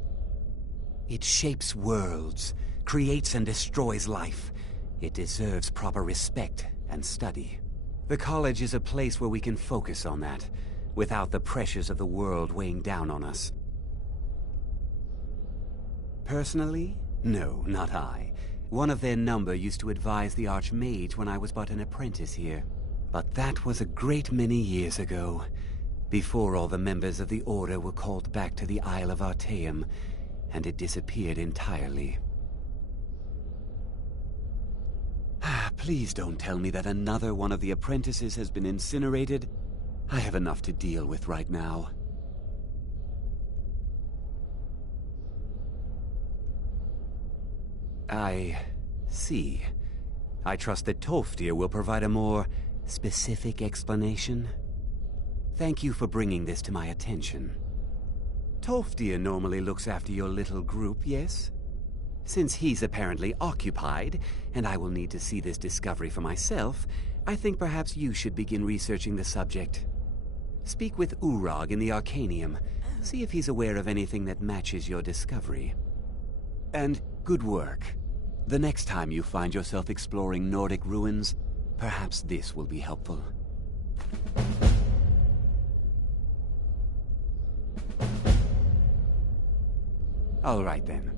It shapes worlds, creates and destroys life. It deserves proper respect and study. The college is a place where we can focus on that, without the pressures of the world weighing down on us. Personally? No, not I. One of their number used to advise the Archmage when I was but an apprentice here. But that was a great many years ago, before all the members of the Order were called back to the Isle of Artaeum, and it disappeared entirely. Please don't tell me that another one of the apprentices has been incinerated. I have enough to deal with right now. I see. I trust that Tolfdir will provide a more specific explanation. Thank you for bringing this to my attention. Tolfdir normally looks after your little group, yes? Since he's apparently occupied, and I will need to see this discovery for myself, I think perhaps you should begin researching the subject. Speak with Urag in the Arcanium. See if he's aware of anything that matches your discovery. And good work. The next time you find yourself exploring Nordic ruins, perhaps this will be helpful. All right then.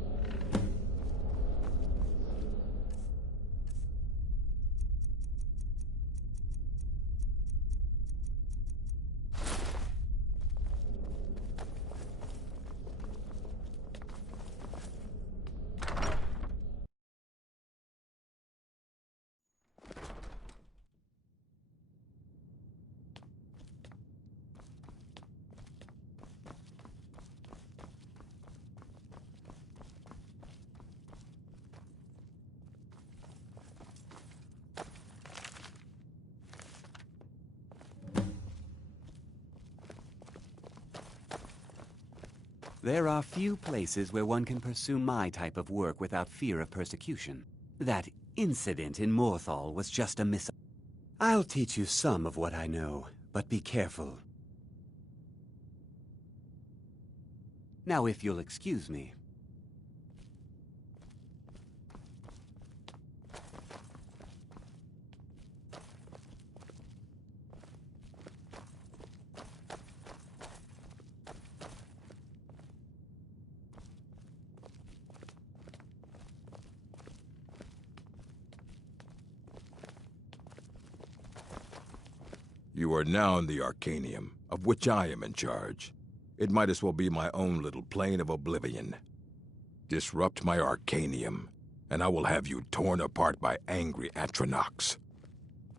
There are few places where one can pursue my type of work without fear of persecution. That incident in Morthal was just a mis- I'll teach you some of what I know, but be careful. Now, if you'll excuse me. You are now in the Arcanium, of which I am in charge. It might as well be my own little plane of oblivion. Disrupt my Arcanium, and I will have you torn apart by angry Atronachs.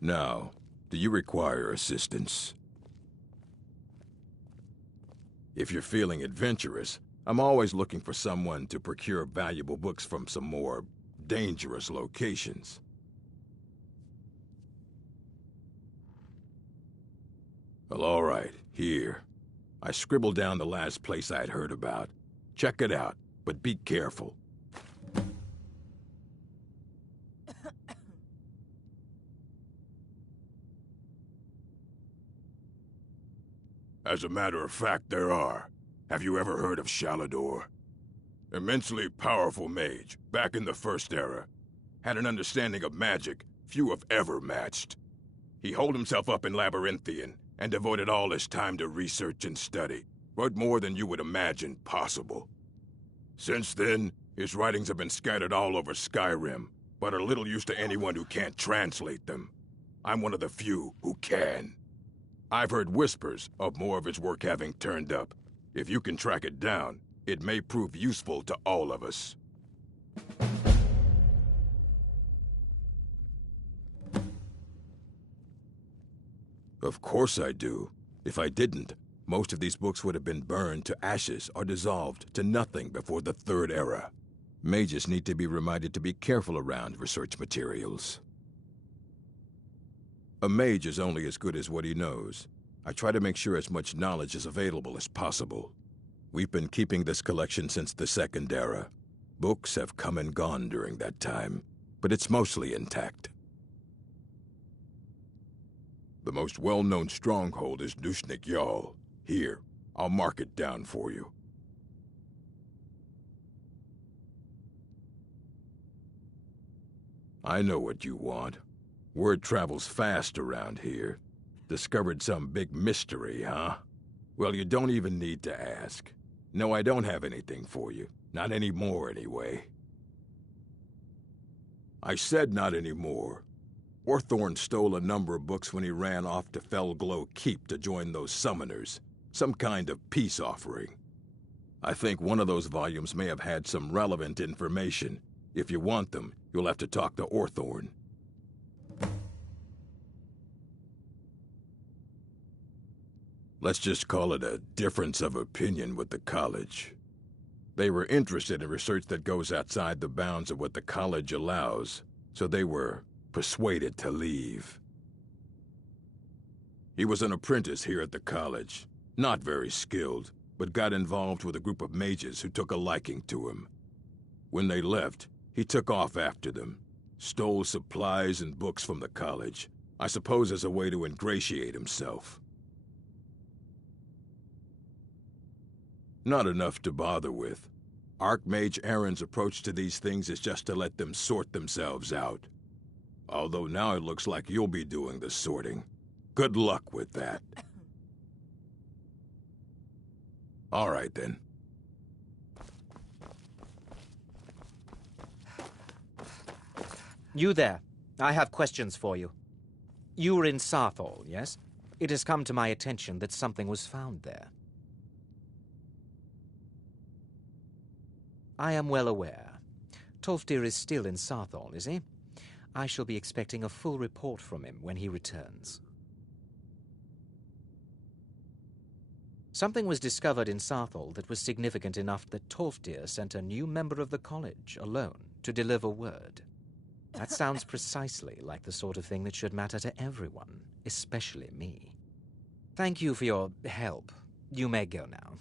Now, do you require assistance? If you're feeling adventurous, I'm always looking for someone to procure valuable books from some more dangerous locations. Well, all right, here. I scribbled down the last place I'd heard about. Check it out, but be careful. As a matter of fact, there are. Have you ever heard of Shalador? Immensely powerful mage, back in the First Era. Had an understanding of magic few have ever matched. He holed himself up in Labyrinthian, and devoted all his time to research and study, but more than you would imagine possible. Since then, his writings have been scattered all over Skyrim, but are little use to anyone who can't translate them. I'm one of the few who can. I've heard whispers of more of his work having turned up. If you can track it down, it may prove useful to all of us. Of course I do. If I didn't, most of these books would have been burned to ashes or dissolved to nothing before the Third Era. Mages need to be reminded to be careful around research materials. A mage is only as good as what he knows. I try to make sure as much knowledge is available as possible. We've been keeping this collection since the Second Era. Books have come and gone during that time, but it's mostly intact. The most well-known stronghold is Dushnik Yal. Here, I'll mark it down for you. I know what you want. Word travels fast around here. Discovered some big mystery, huh? Well, you don't even need to ask. No, I don't have anything for you. Not anymore, anyway. I said not anymore. Orthorn stole a number of books when he ran off to Felglow Keep to join those summoners. Some kind of peace offering. I think one of those volumes may have had some relevant information. If you want them, you'll have to talk to Orthorn. Let's just call it a difference of opinion with the college. They were interested in research that goes outside the bounds of what the college allows, so they were persuaded to leave. He was an apprentice here at the college, not very skilled, but got involved with a group of mages who took a liking to him. When they left, he took off after them, stole supplies and books from the college, I suppose as a way to ingratiate himself. Not enough to bother with. Archmage Aaron's approach to these things is just to let them sort themselves out. Although now it looks like you'll be doing the sorting. Good luck with that. All right, then. You there. I have questions for you. You were in Sarthal, yes? It has come to my attention that something was found there. I am well aware. Tolfdir is still in Sarthal, is he? I shall be expecting a full report from him when he returns. Something was discovered in Sarthal that was significant enough that Tolfdir sent a new member of the college alone to deliver word. That sounds precisely like the sort of thing that should matter to everyone, especially me. Thank you for your help. You may go now.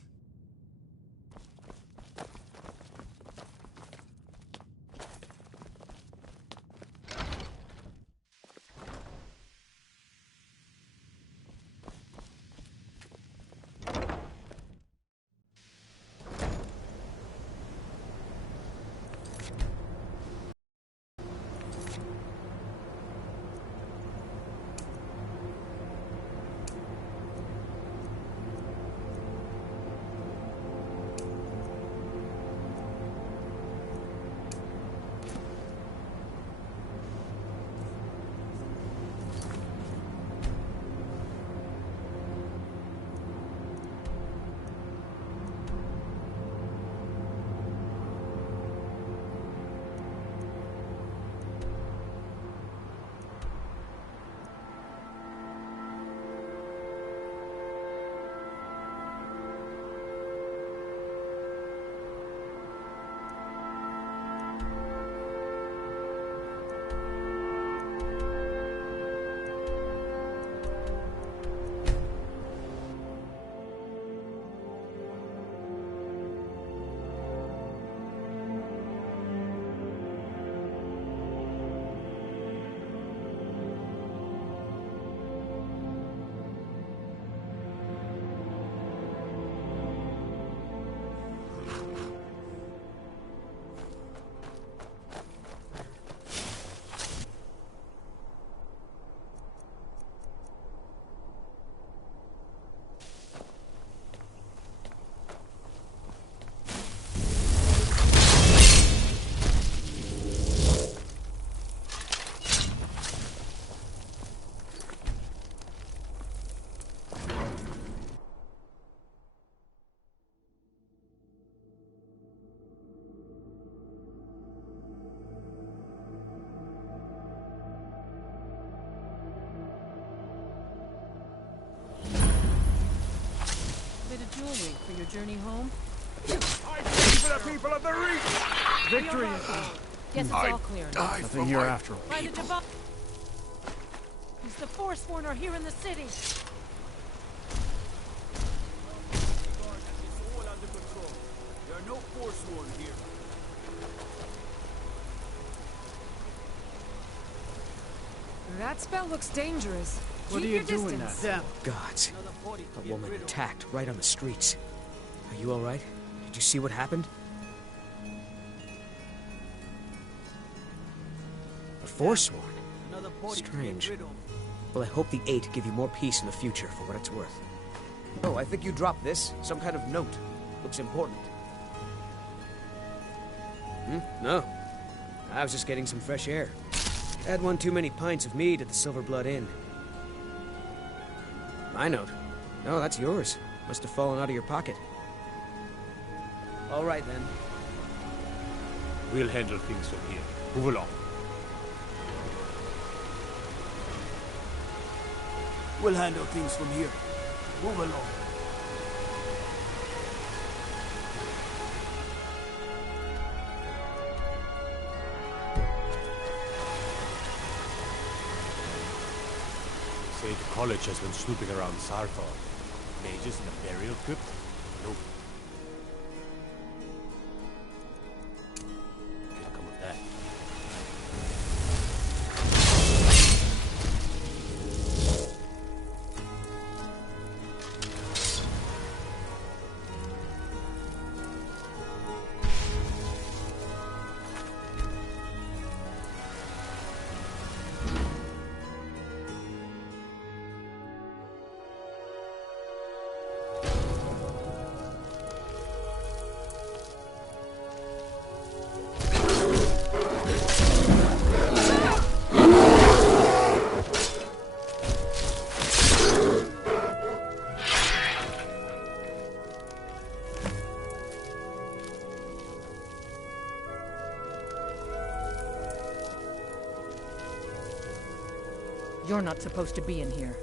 Jewelry for your journey home? I speak for the people of the Reach! Victory is gone. Guess it's all clear now. Nothing here after all. By the divine... Is the Forsworn are here in the city? There are no Forsworn here. That spell looks dangerous. What Keep are you your doing distance. that? Gods. A woman attacked right on the streets. Are you alright? Did you see what happened? A Forsworn? Strange. Well, I hope the Eight give you more peace in the future, for what it's worth. Oh, I think you dropped this. Some kind of note. Looks important. No. I was just getting some fresh air. Had one too many pints of mead at the Silver Blood Inn. My note? No, that's yours. Must have fallen out of your pocket. All right, then. We'll handle things from here. Move along. We'll handle things from here. Move along. Say the college has been snooping around Sarthor. Mages in a burial crypt? Nope. Can't come of that. You're not supposed to be in here.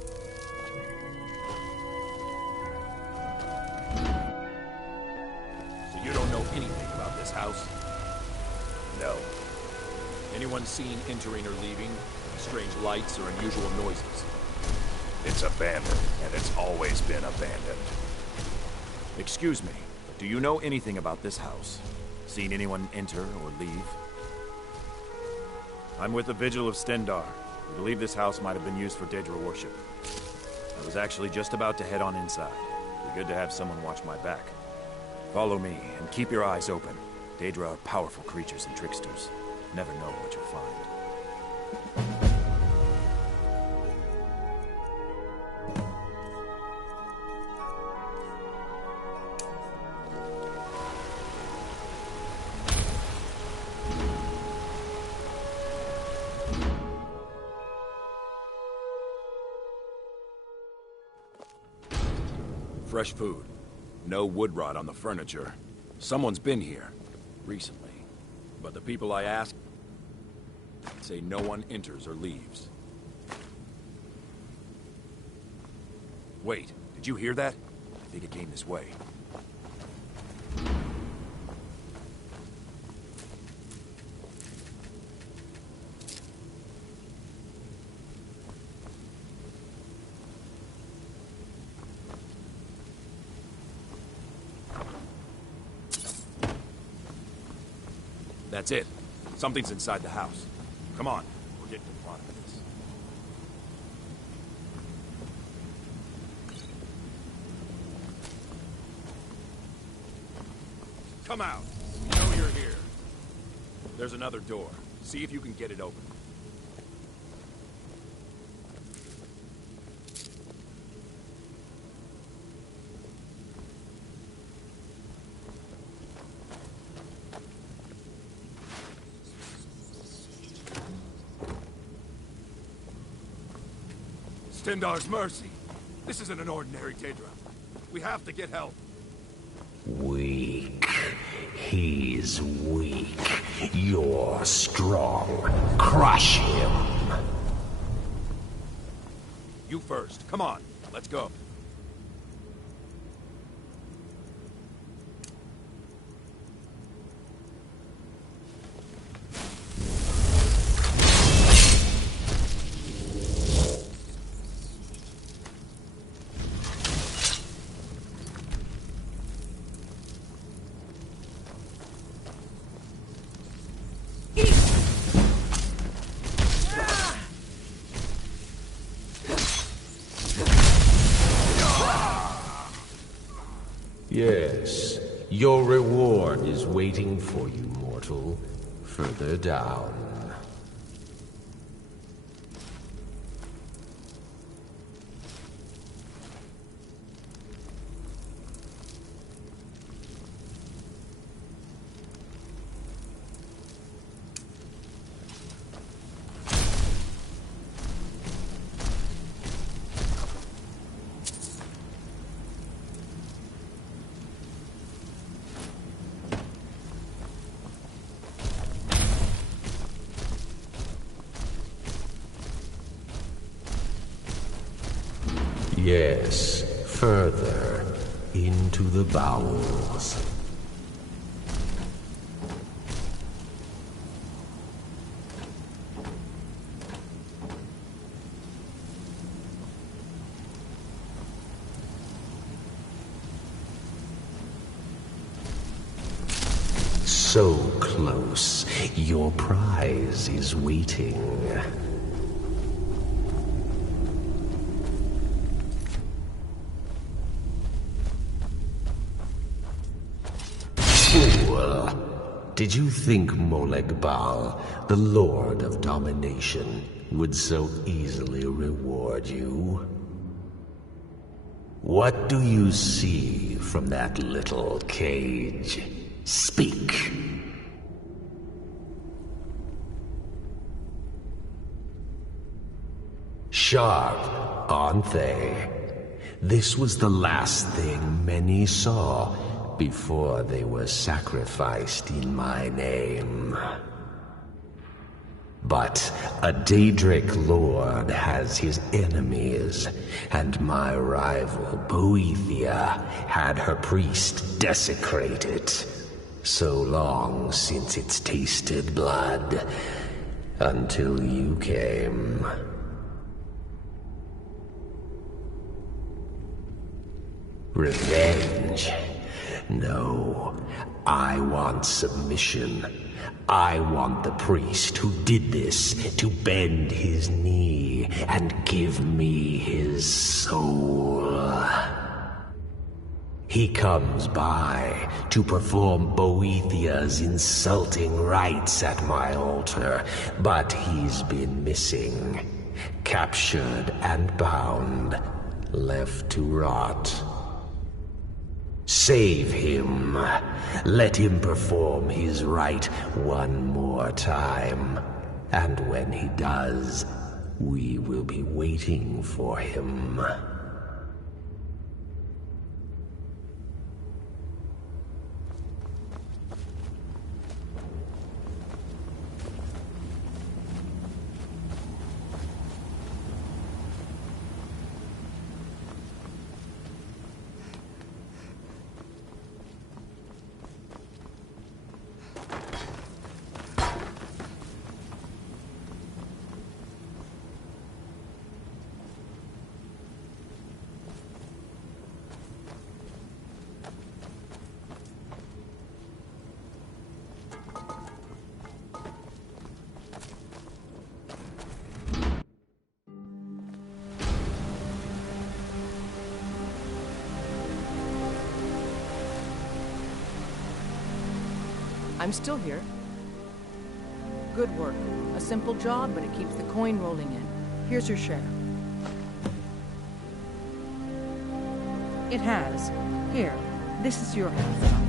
So you don't know anything about this house? No. Anyone seen entering or leaving? Strange lights or unusual noises? It's abandoned, and it's always been abandoned. Excuse me, do you know anything about this house? Seen anyone enter or leave? I'm with the Vigil of Stendar. We believe this house might have been used for Daedra worship. I was actually just about to head on inside. Be good to have someone watch my back. Follow me, and keep your eyes open. Daedra are powerful creatures and tricksters. Never know what you'll find. Fresh food. No wood rot on the furniture. Someone's been here. Recently. But the people I asked say no one enters or leaves. Wait, did you hear that? I think it came this way. That's it. Something's inside the house. Come on, we're getting to the bottom of this. Come out. We know you're here. There's another door. See if you can get it open. Stendar's mercy. This isn't an ordinary Daedra. We have to get help. Weak. He's weak. You're strong. Crush him. You first. Come on. Let's go. Yes, your reward is waiting for you, mortal. Further down. Yes, further into the bowels. So close, your prize is waiting. Fool! Did you think Molegbal, the Lord of Domination, would so easily reward you? What do you see from that little cage? Speak. Sharp, aren't they? This was the last thing many saw before they were sacrificed in my name. But a Daedric lord has his enemies, and my rival Boethia had her priest desecrated. So long since it's tasted blood, until you came. Revenge? No, I want submission. I want the priest who did this to bend his knee and give me his soul. He comes by to perform Boethia's insulting rites at my altar, but he's been missing, captured and bound, left to rot. Save him. Let him perform his rite one more time. And when he does, we will be waiting for him. I'm still here. Good work. A simple job, but it keeps the coin rolling in. Here's your share. It has. Here, this is your half.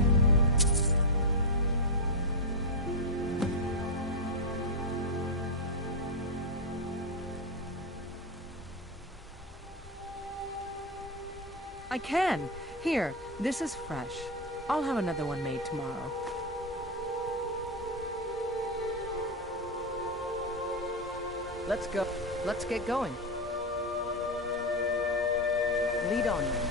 I can. Here, this is fresh. I'll have another one made tomorrow. Let's go. Let's get going. Lead on, then.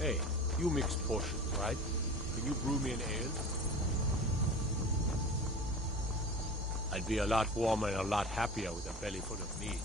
Hey, you mix potions, right? Can you brew me an ale? I'd be a lot warmer and a lot happier with a belly full of meat.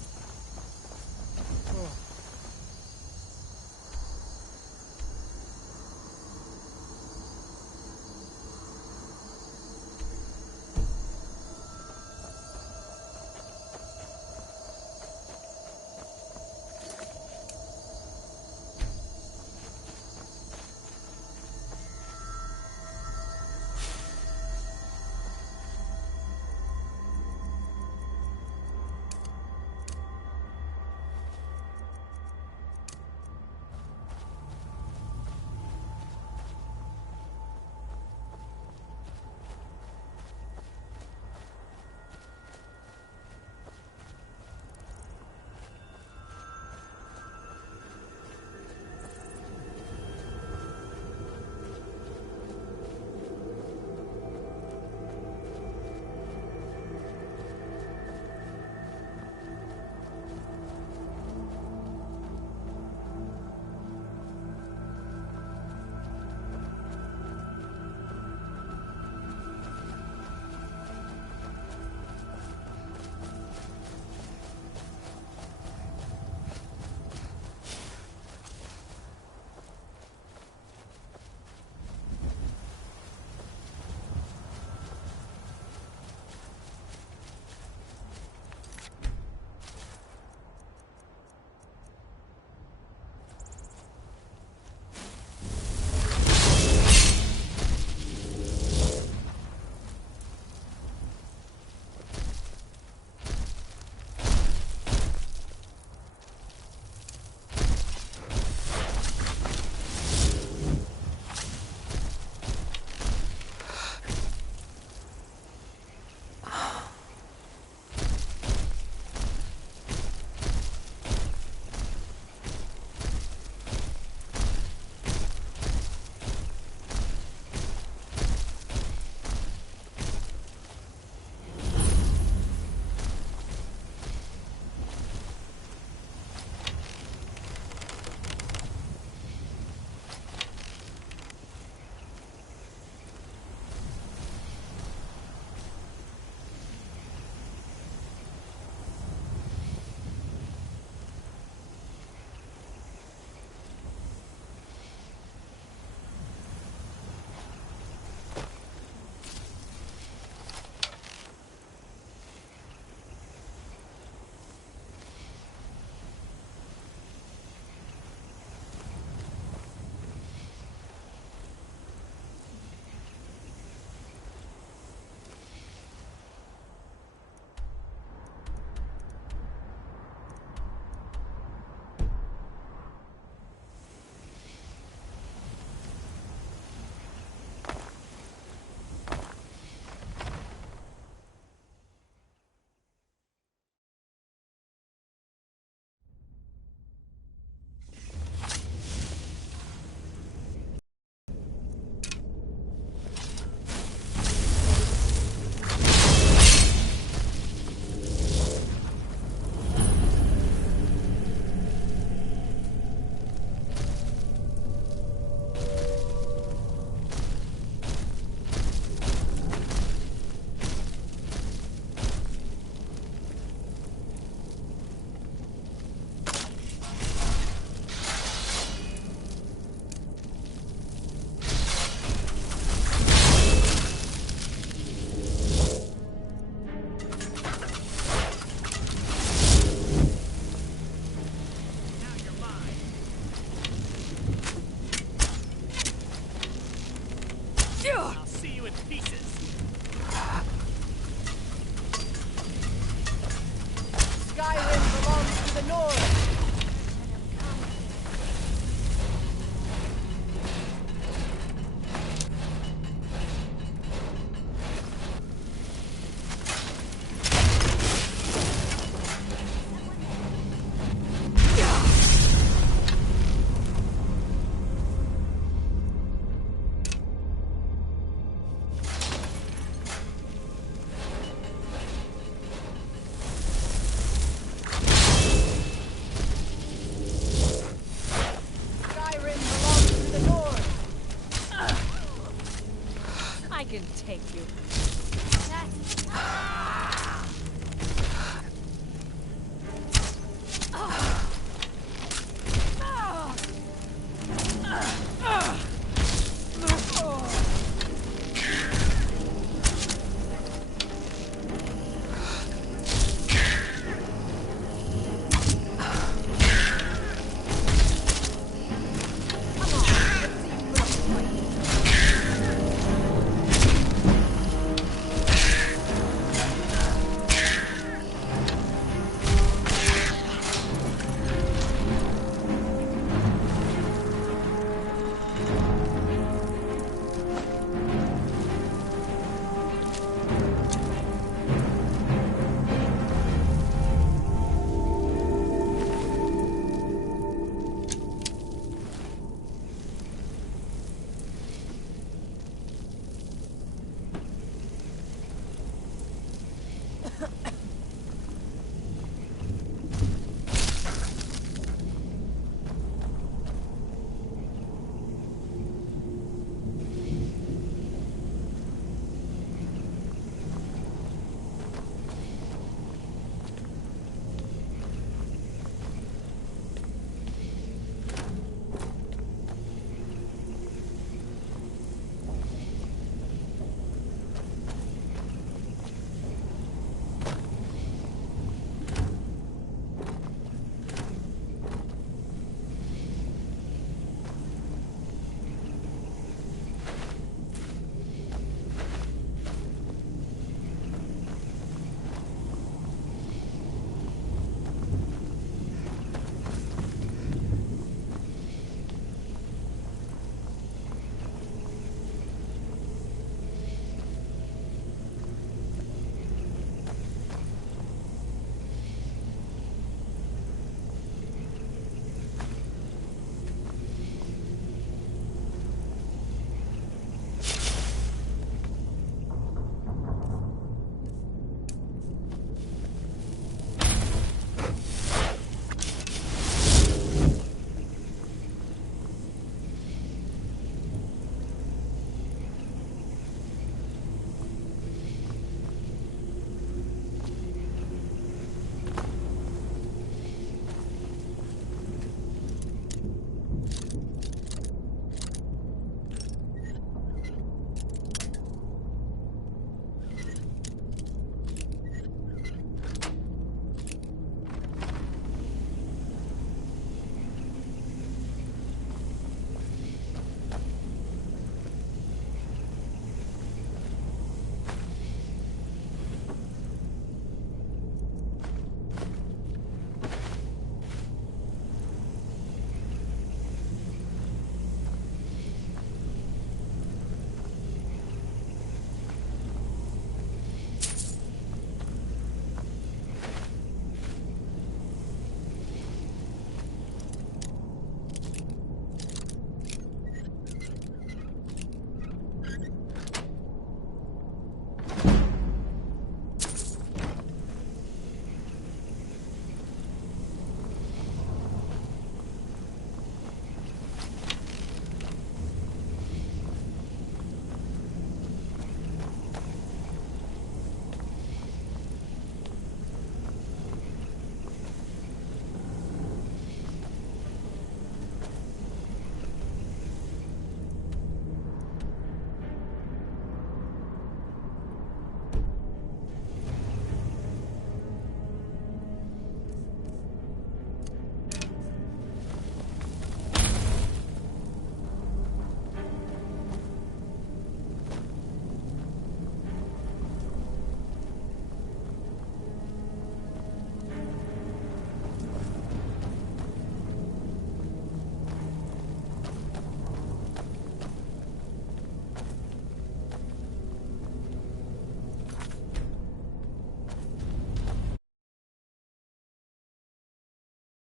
can take